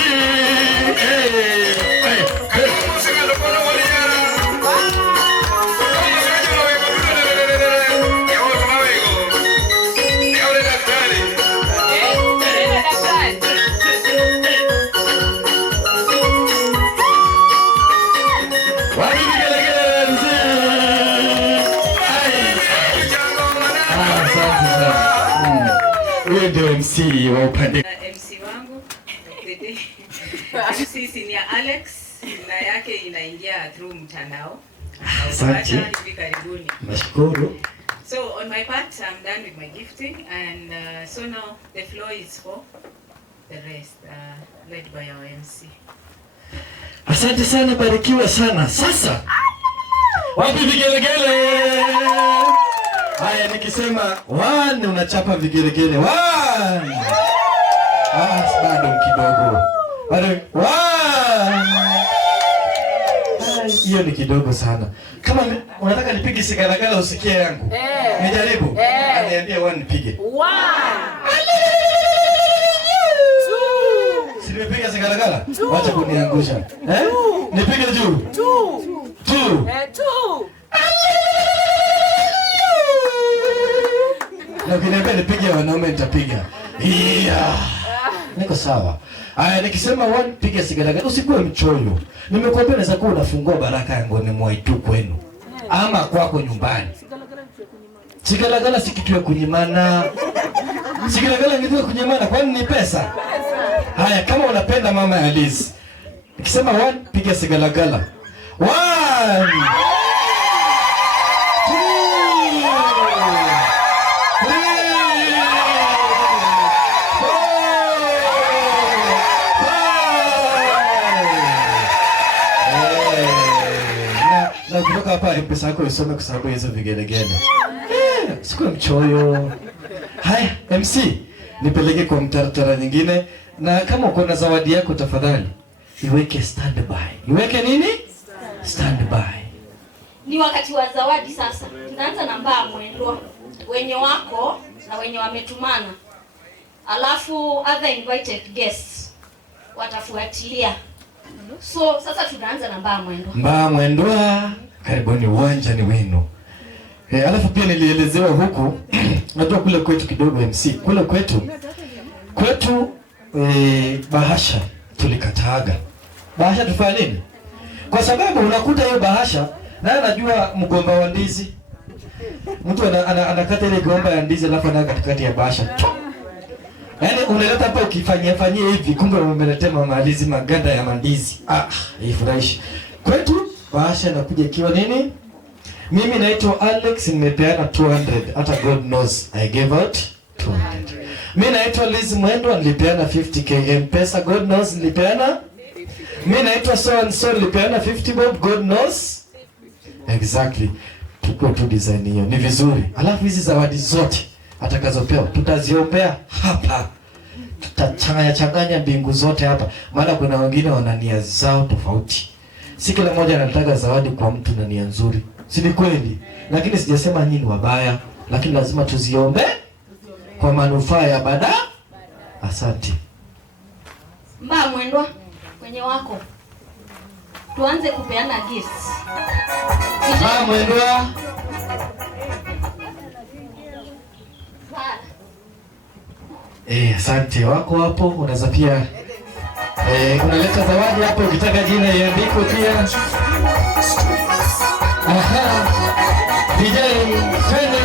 Huyo ndio MC wa upande. MC wangu MC senior Alex, na yake inaingia through mtandao. Asante. Hivi karibuni. Nashukuru. So on my part, I'm done with my gifting, and so now the floor is for the rest, led by our MC. Asante sana, barikiwa sana. Sasa wapi vigelegele? Haya, nikisema one unachapa vigelegele. One. Bado kidogo. Bado one. Hiyo ni kidogo sana. Kama unataka nipige sigalagala usikie yangu. Nijaribu. Niambie one nipige. Si nimepiga sigalagala? Acha kuniangusha. Nipige juu. Two. Na ukiniambia nipige wanaume nitapiga. Niko sawa. Aya, nikisema one piga sigalagala usikuwe mchoyo. Nimekuambia naweza kuwa unafungua baraka yangu ni mwaitu kwenu. ama kwako nyumbani. Sigalagala si kitu ya kunyimana. Sigalagala ni kitu ya kunyimana, kwani ni pesa. Haya, kama unapenda mama ya Liz, nikisema 1 piga sigalagala. 1 na kutoka hapa pesa yako isome kwa sababu hizo vigelegele. Siku mchoyo. Haya, MC, nipeleke kwa mtaratara nyingine, na kama uko na zawadi yako tafadhali iweke standby. Iweke nini? Standby. Ni wakati wa zawadi sasa. Tunaanza na mbaa mwendwa. Wenye wako na wenye wametumana. Alafu other invited guests watafuatilia. So sasa tunaanza na mbaa mwendwa. Mbaa mwendwa, karibuni, uwanja ni wenu. Alafu pia nilielezewa huku najua kule kwetu kidogo MC. Kule kwetu bahasha tulikataaga. Bahasha tufanya nini? Kwa sababu unakuta hiyo bahasha na anajua mgomba wa ndizi. Mtu anakata ile gomba ya ndizi alafu anaweka katikati ya bahasha. Yaani unaleta hapa ukifanyia hivi, kumbe umeletea mamalizi maganda ya mandizi. Ifurahishi. Kwetu bahasha inakuja ikiwa nini? Mimi naitwa Alex, nimepeana 200. Hata God knows I gave out 200. Mimi naitwa Liz Mwendo, nilipeana 50k M-Pesa. God knows nilipeana. Mimi naitwa so and so, nilipeana 50 bob. God knows. Exactly. Tuko tu design hiyo. Ni vizuri. Alafu hizi zawadi zote atakazopewa tutaziombea hapa. Tutachanganya mbingu zote hapa. Maana kuna wengine wana nia zao tofauti. Si kila mmoja anataka zawadi kwa mtu na nia nzuri. Si ni kweli? Lakini sijasema nyinyi wabaya, lakini lazima tuziombe kwa manufaa ya baada. Asante. Mbaa mwendwa, wenye wako. Tuanze kupeana gifts. Mbaa mwendwa. Asante. Wako hapo, unaweza pia unaleta zawadi hapo ukitaka jina iandikwe pia. DJ twende.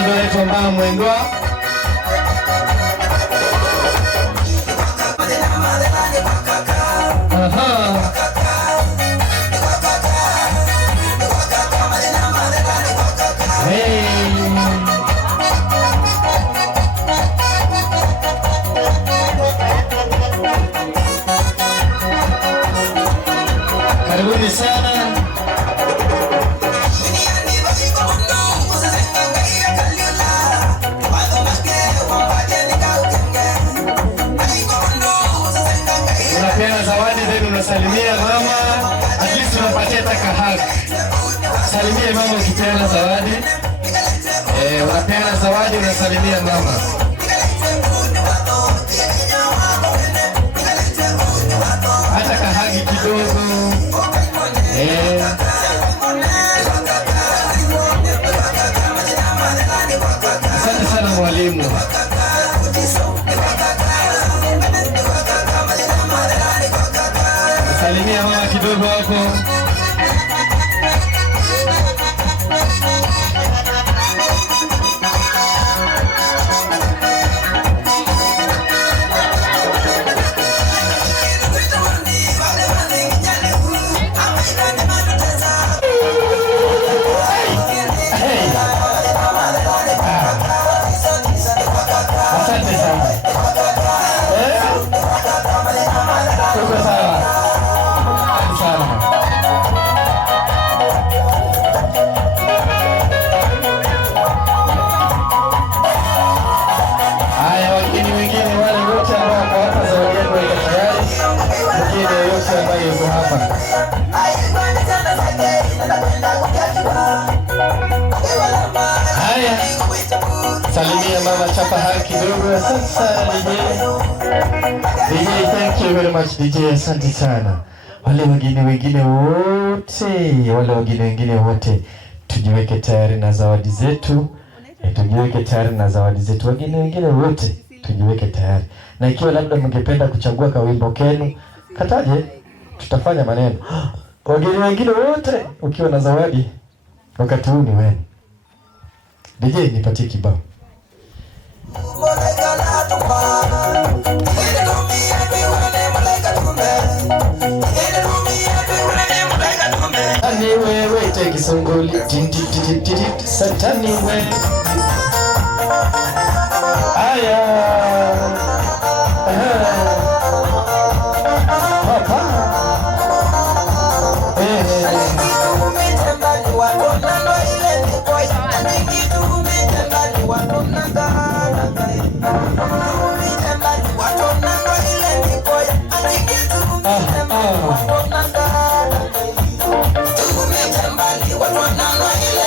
Ndio naitwa Mbaa Mwendwa. Karibuni sana. Unapeana zawadi zenu, unasalimia mama, at least unapatia taka hug. Salimia mama ukipeana zawadi. Unapeana zawadi, unasalimia mama. Hata kahagi kidogo. Asante sana mwalimu. Salimia mama kidogo hapo. Asante sana. Uko sawa. Asante sana. Haya, wageni wengine wale wote ambao wako hapa, zawadi yako iko tayari. Mwingine yote ambaye yuko hapa. Haya. Salimia mama, chapa haki kidogo. Asante sana DJ, thank you very much DJ, asante sana. Wale wengine wote tujiweke tayari na zawadi zetu. Wengine wote tujiweke tayari. Na ikiwa labda mngependa kuchagua kawimbo kenu, kataje tutafanya maneno. Wageni wengine wote ukiwa na zawadi wakati huu ni wewe. DJ nipatie kibao. Satani wewe take songoli satani wewe. Aya. Papa.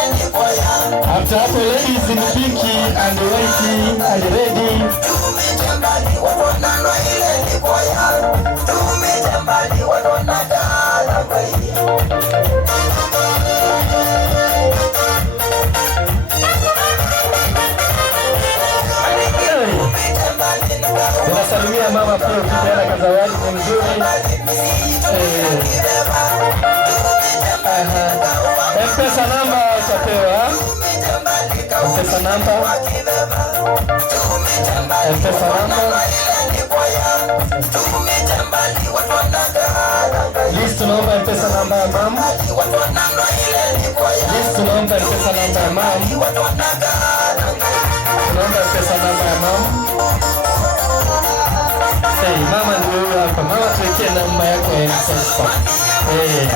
After hapo ladies in pinky and white and ready. Tunasalimia mama pia ukipeana kazawadi mzuri. Mpesa namba utapewa. Mpesa namba. Mpesa namba. List tunaomba mpesa namba ya mama. List tunaomba mpesa namba ya mama. Tunaomba mpesa namba ya mama. Hey, mama ndio huyo hapa. Mama tuwekee namba yako ya mpesa. Hey.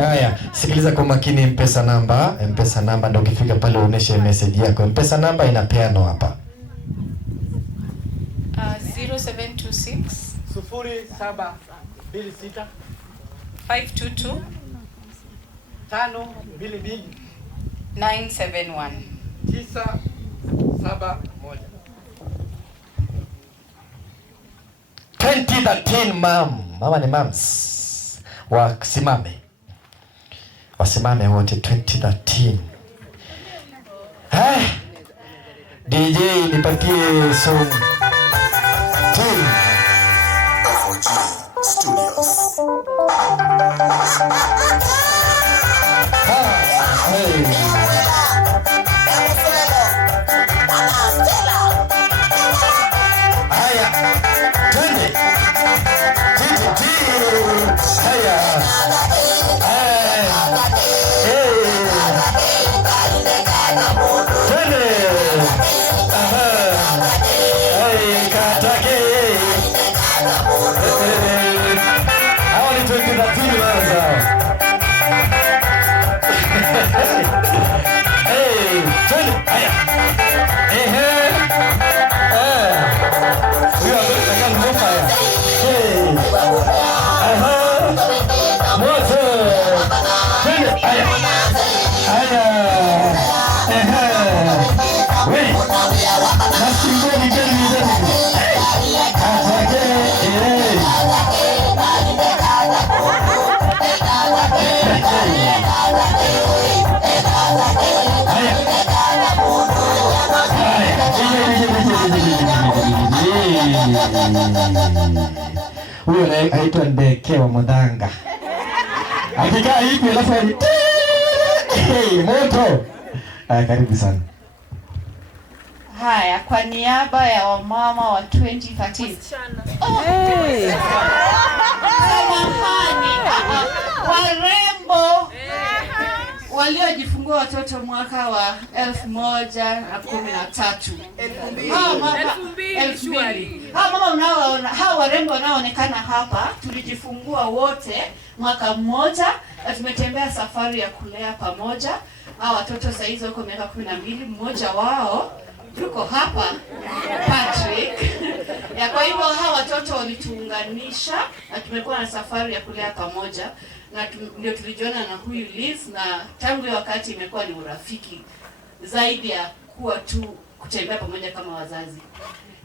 Haya, sikiliza kwa makini mpesa namba. Mpesa namba ndio ukifika pale uoneshe message yako. Mpesa namba inapeano hapa. 0726 0726 522 522 971 971. 2013 mama ni mams. Wasimame wote 2013. DJ nipatie song 2 FOG Studios. Huyo anaitwa Ndeke wa Mudhanga. Akikaa hivi alafu moto. Karibu sana. Haya, kwa niaba ya wamama wa 2013. Warembo waliojifungua watoto mwaka wa 1113. Mama unaoona hao warembo wanaoonekana hapa tulijifungua wote mwaka mmoja na tumetembea safari ya kulea pamoja. Hao watoto sasa hizo wako miaka 12, mmoja wao yuko hapa Patrick. Kwa hivyo hao watoto walituunganisha na tumekuwa na safari ya kulea pamoja na ndio tulijiona na huyu Liz, na tangu hiyo wakati imekuwa ni urafiki zaidi ya kuwa tu kutembea pamoja kama wazazi.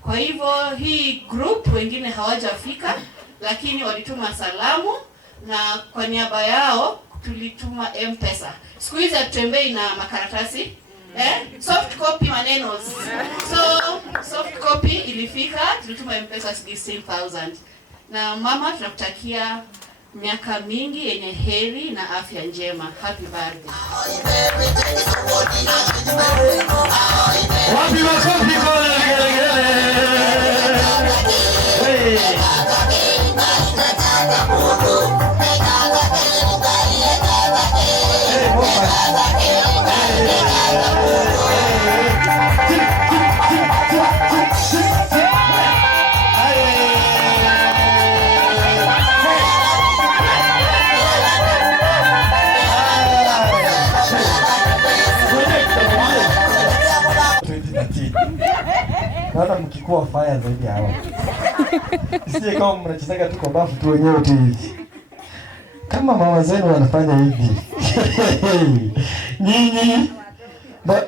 Kwa hivyo hii group wengine hawajafika, lakini walituma salamu na kwa niaba yao tulituma M-Pesa. Siku hizi hatutembei na makaratasi. Soft copy maneno. So soft copy ilifika, tulituma M-Pesa 16,000. Na mama tunakutakia miaka mingi yenye heri na afya njema. Happy birthday. Wapi makofi kwa gelegele. Hey. Naona mkikuwa fire zaidi hawa. Sisi kama mnachezaga tu kwa bafu tu wenyewe tu hivi. Kama mama zenu wanafanya hivi. Nyinyi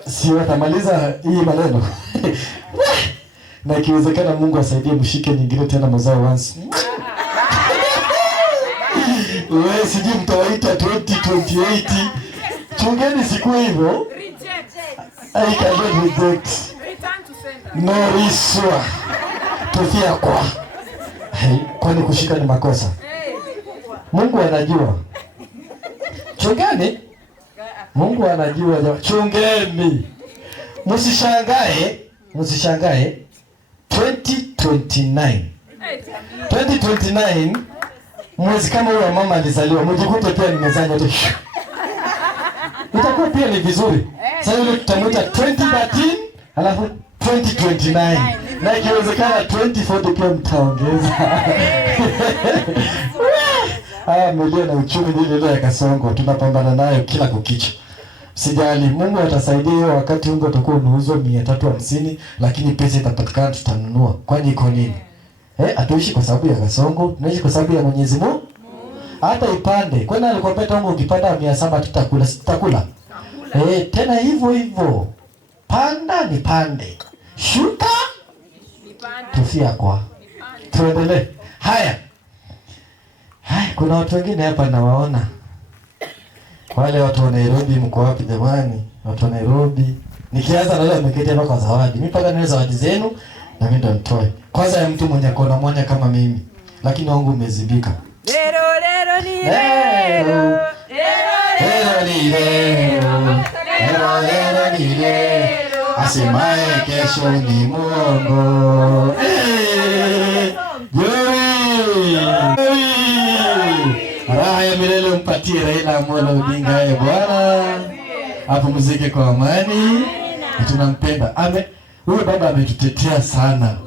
si watamaliza hii maneno. Na ikiwezekana Mungu asaidie mshike nyingine tena mazao once. Wewe siji mtawaita 2028. Chungeni siku hivyo. I cannot reject. No riswa. Tufia kwa. Kwani kushika ni makosa? Mungu anajua. Chungeni. Mungu anajua. Chungeni. Msishangae 2029. 2029 mwezi kama huyo mama alizaliwa, mjikute pia nimezanya tu. Itakuwa pia ni vizuri. Sasa ile tutamuita 2013 alafu 2029. Na ikiwezekana 2040 pia mtaongeza. Milio na uchumi ile ya Kasongo tunapambana nayo kila kukicha. Sijali, Mungu atasaidia wakati unga utakuwa unauzwa 350, lakini pesa itapatikana tutanunua. Kwani iko nini? Hatuishi kwa sababu ya Kasongo, tunaishi kwa sababu ya Mwenyezi Mungu. Hata ipande. Kwani alikwambia tangu ukipanda 700 tutakula. Tena hivyo. Panda ni pande. Shuka ni pande. Tufia kwa. Tuendelee. Haya, kuna watu wengine hapa nawaona. Wale watu wa Nairobi mko wapi jamani? Watu wa Nairobi. Nikianza na leo nimeketi hapa kwa zawadi. Mimi paka niwe zawadi zenu na mimi ndo nitoe. Kwanza ya mtu mwenye kona mwanya kama mimi. Lakini wangu umezibika. Lero ni lero. Lero ni lero. Asemaye kesho ni Mungu. Raha ya milele umpatie Raila Amolo Odinga Bwana. Apumzike kwa amani. Tunampenda. Huyo baba ametutetea sana.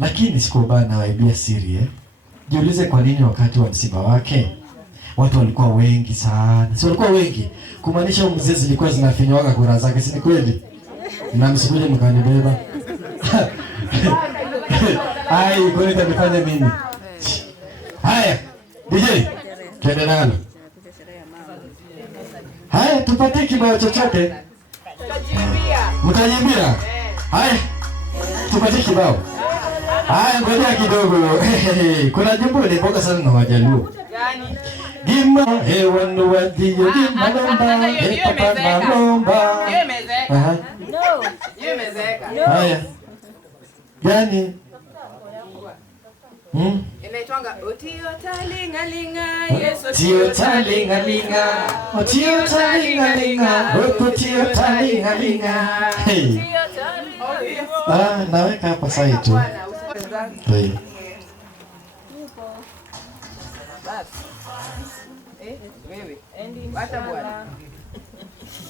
Lakini sikubana waibia siri. Jiulize kwa nini wakati wa msiba wake watu walikuwa wengi sana. Si walikuwa wengi? Kumaanisha mzee zilikuwa zinafinywa kura zake, si ni kweli? Na msikuje mkanibeba. Kwani nitafanya mimi? Haya, DJ, twende nalo. Haya, tupate kibao chochote. Mtajimbia. Haya, tupate kibao. Haya, ngoja kidogo. Kuna jimbo ile mboga sana na Wajaluo. Gani? Gima hewanu wadiyo gima lomba papa na lomba. Aha. No. Yemezeka. Haya. Gani? Inaitwanga Otio talingalinga Yesu Otio talingalinga Otio talingalinga Otio talingalinga. Hey. Naweka hapa sasa tu. Hey. Wewe ending hata bwana.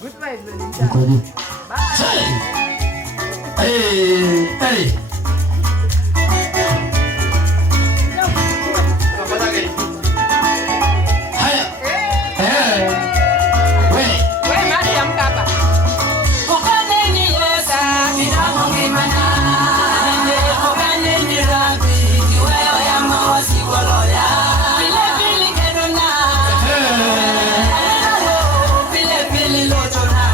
Good vibes Valentine. Hey. Loto na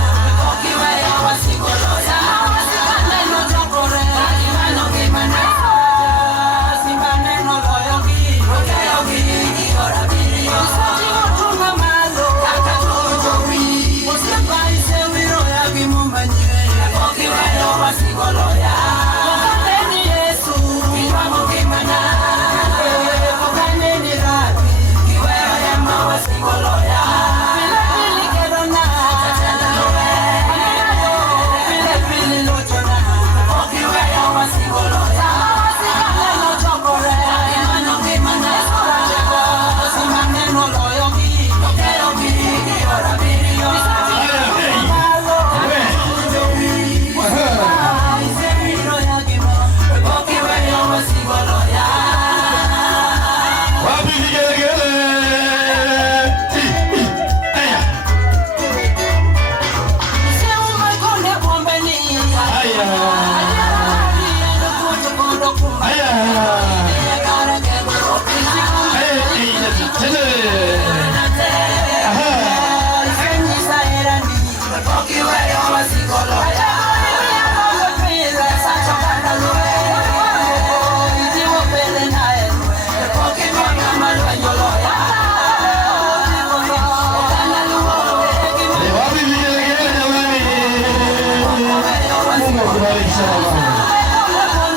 akubariki sana mama.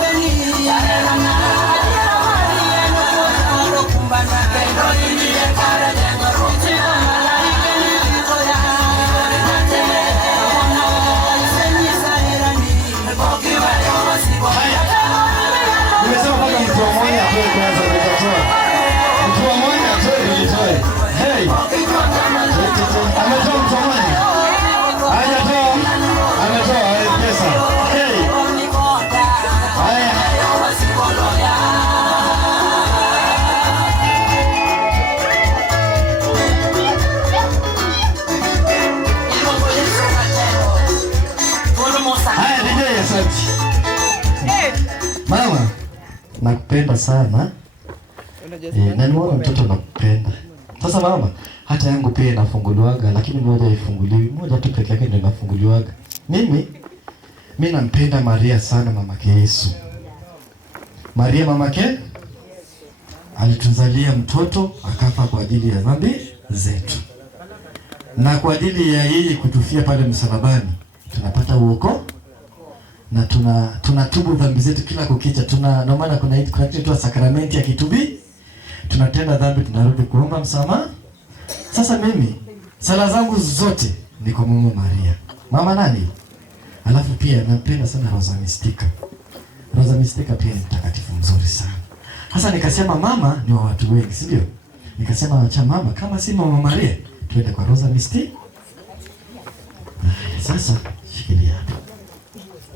Nimesema kama mtu mmoja kwa kwanza nitatoa. Mtu mmoja atoe nitoe. Hey. Ametoa mtu mmoja. Hajatoa. Ametoa pesa. Hey. Haya. Haya DJ asante. Mama, nakupenda sana. Na nimeona mtoto nakupenda. Sasa mama, hata yangu pia inafunguliwaga lakini moja haifunguliwi. Moja tu peke yake ndio inafunguliwaga. Mimi nampenda Maria sana mamake Yesu. Maria mamake alituzalia mtoto akafa kwa ajili ya dhambi zetu. Na kwa ajili ya yeye kutufia pale msalabani tunapata uokovu. Na tunatubu dhambi zetu kila kukicha. Ndio maana kuna kitu tu sakramenti ya kitubi. Tunatenda dhambi tunarudi kuomba msamaha. Sasa mimi sala zangu zote ni kwa Mama Maria. Mama nani? Alafu pia nampenda sana Rosa Mystica. Rosa Mystica pia ni mtakatifu mzuri sana. Sasa nikasema mama ni wa watu wengi, si ndio? Nikasema acha mama kama si Mama Maria tuende kwa Rosa Mystica. Sasa shikilia hapo.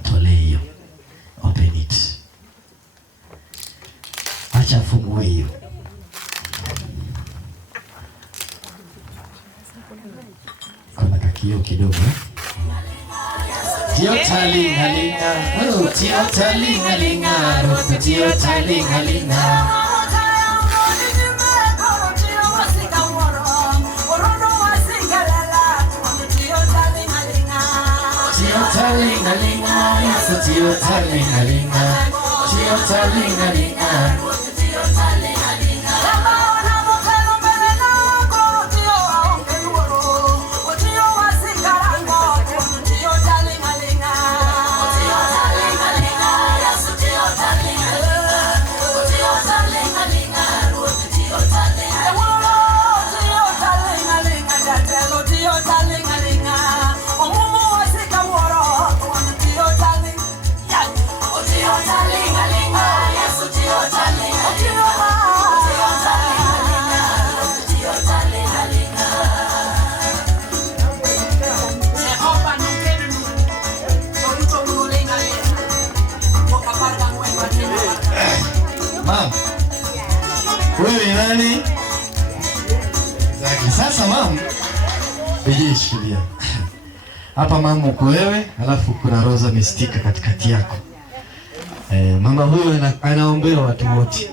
Tole hiyo. Open it. Acha fungue hiyo. Kuna kakio kidogo. Tio talingalinga. Oh, tio talingalinga. Tio talingalinga. Talingalinga, yes, tio talingalinga, tio talingalinga. Mama, wewe ni nani? Zaki. Sasa mama, shikilia. Hapa mama uko wewe, alafu kuna Rosa Mystica katikati yako. Mama huyo anaombea watu wote.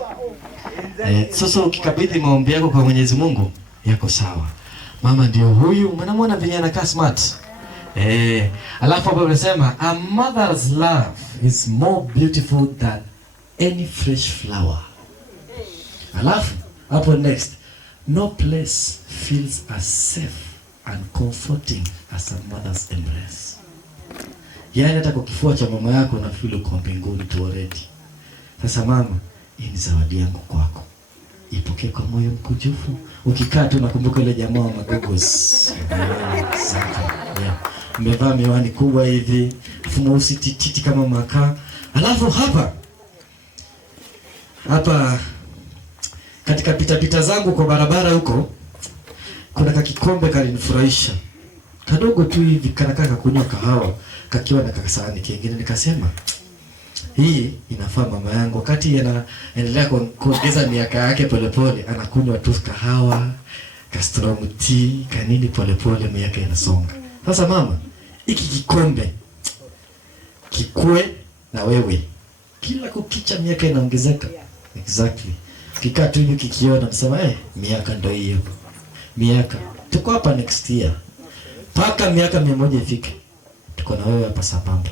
Sasa ukikabidhi maombi yako kwa Mwenyezi Mungu, yako sawa. Mama ndio huyu, mnamwona venye anakaa smart. Alafu hapo unasema a mother's love is more beautiful than any fresh flower. Alafu hapo next, no place feels as safe and comforting as a mother's embrace. Yaani hata kwa kifua cha mama yako na feel uko mbinguni tu already. Sasa mama, hii ni zawadi yangu kwako. Ipokee kwa moyo mkunjufu. Ukikaa tu nakumbuka ile jamaa wa magogos. Yeah. Mmevaa miwani kubwa hivi, mweusi tititi kama makaa. Alafu hapa katika pita zangu kwa barabara huko kuna kakikombe kalinifurahisha. Kadogo tu hivi kanakaa kunywa kahawa kakiwa na kasahani kingine, nikasema hii inafaa mama yangu wakati anaendelea kuongeza miaka yake polepole, anakunywa tu kahawa, strong tea, kanini polepole miaka inasonga. Sasa mama, hiki kikombe kikue na wewe. Kila kukicha miaka inaongezeka. Exactly. Kikaa tu hivi kikiona nasema miaka ndio hiyo. Miaka. Tuko hapa next year. Paka miaka 100 ifike. Tuko na wewe hapa sambamba.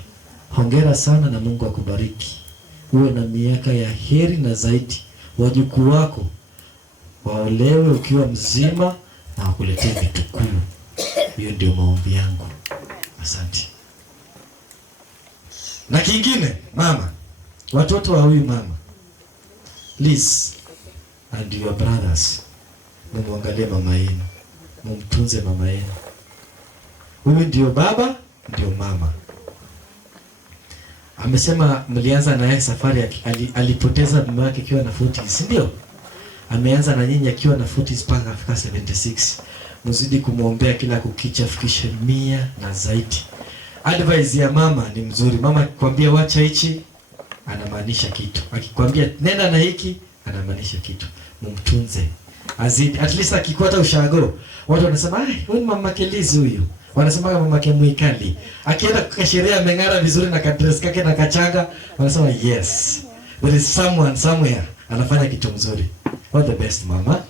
Hongera sana na Mungu akubariki. Uwe na miaka ya heri na zaidi. Wajukuu wako waolewe ukiwa mzima na wakuletee vitukuu. Hiyo ndio maombi yangu. Asante. Na kingine, mama, watoto wa huyu mama, please, and your brothers, mumwangalie mama yenu, mumtunze mama yenu. Huyu ndio baba, ndio mama. Amesema mlianza naye safari alipoteza mume wake akiwa na 40s, si ndio? Ameanza na nyinyi akiwa na 40s mpaka afika 76. Mzidi kumwombea kila kukicha fikishe 100 na zaidi. Advice ya mama ni mzuri. Mama akikwambia wacha hichi, anamaanisha kitu. Akikwambia nenda na hiki, anamaanisha kitu. Mumtunze. Azidi, at least akikwata ushago, watu wanasema, huyu ni mama Kelizi huyu. Wanasema mama Kemuikali. Akienda kwa sherehe ameng'ara vizuri na kadress kake na kachanga, wanasema yes. There is someone somewhere anafanya kitu mzuri. All the best mama.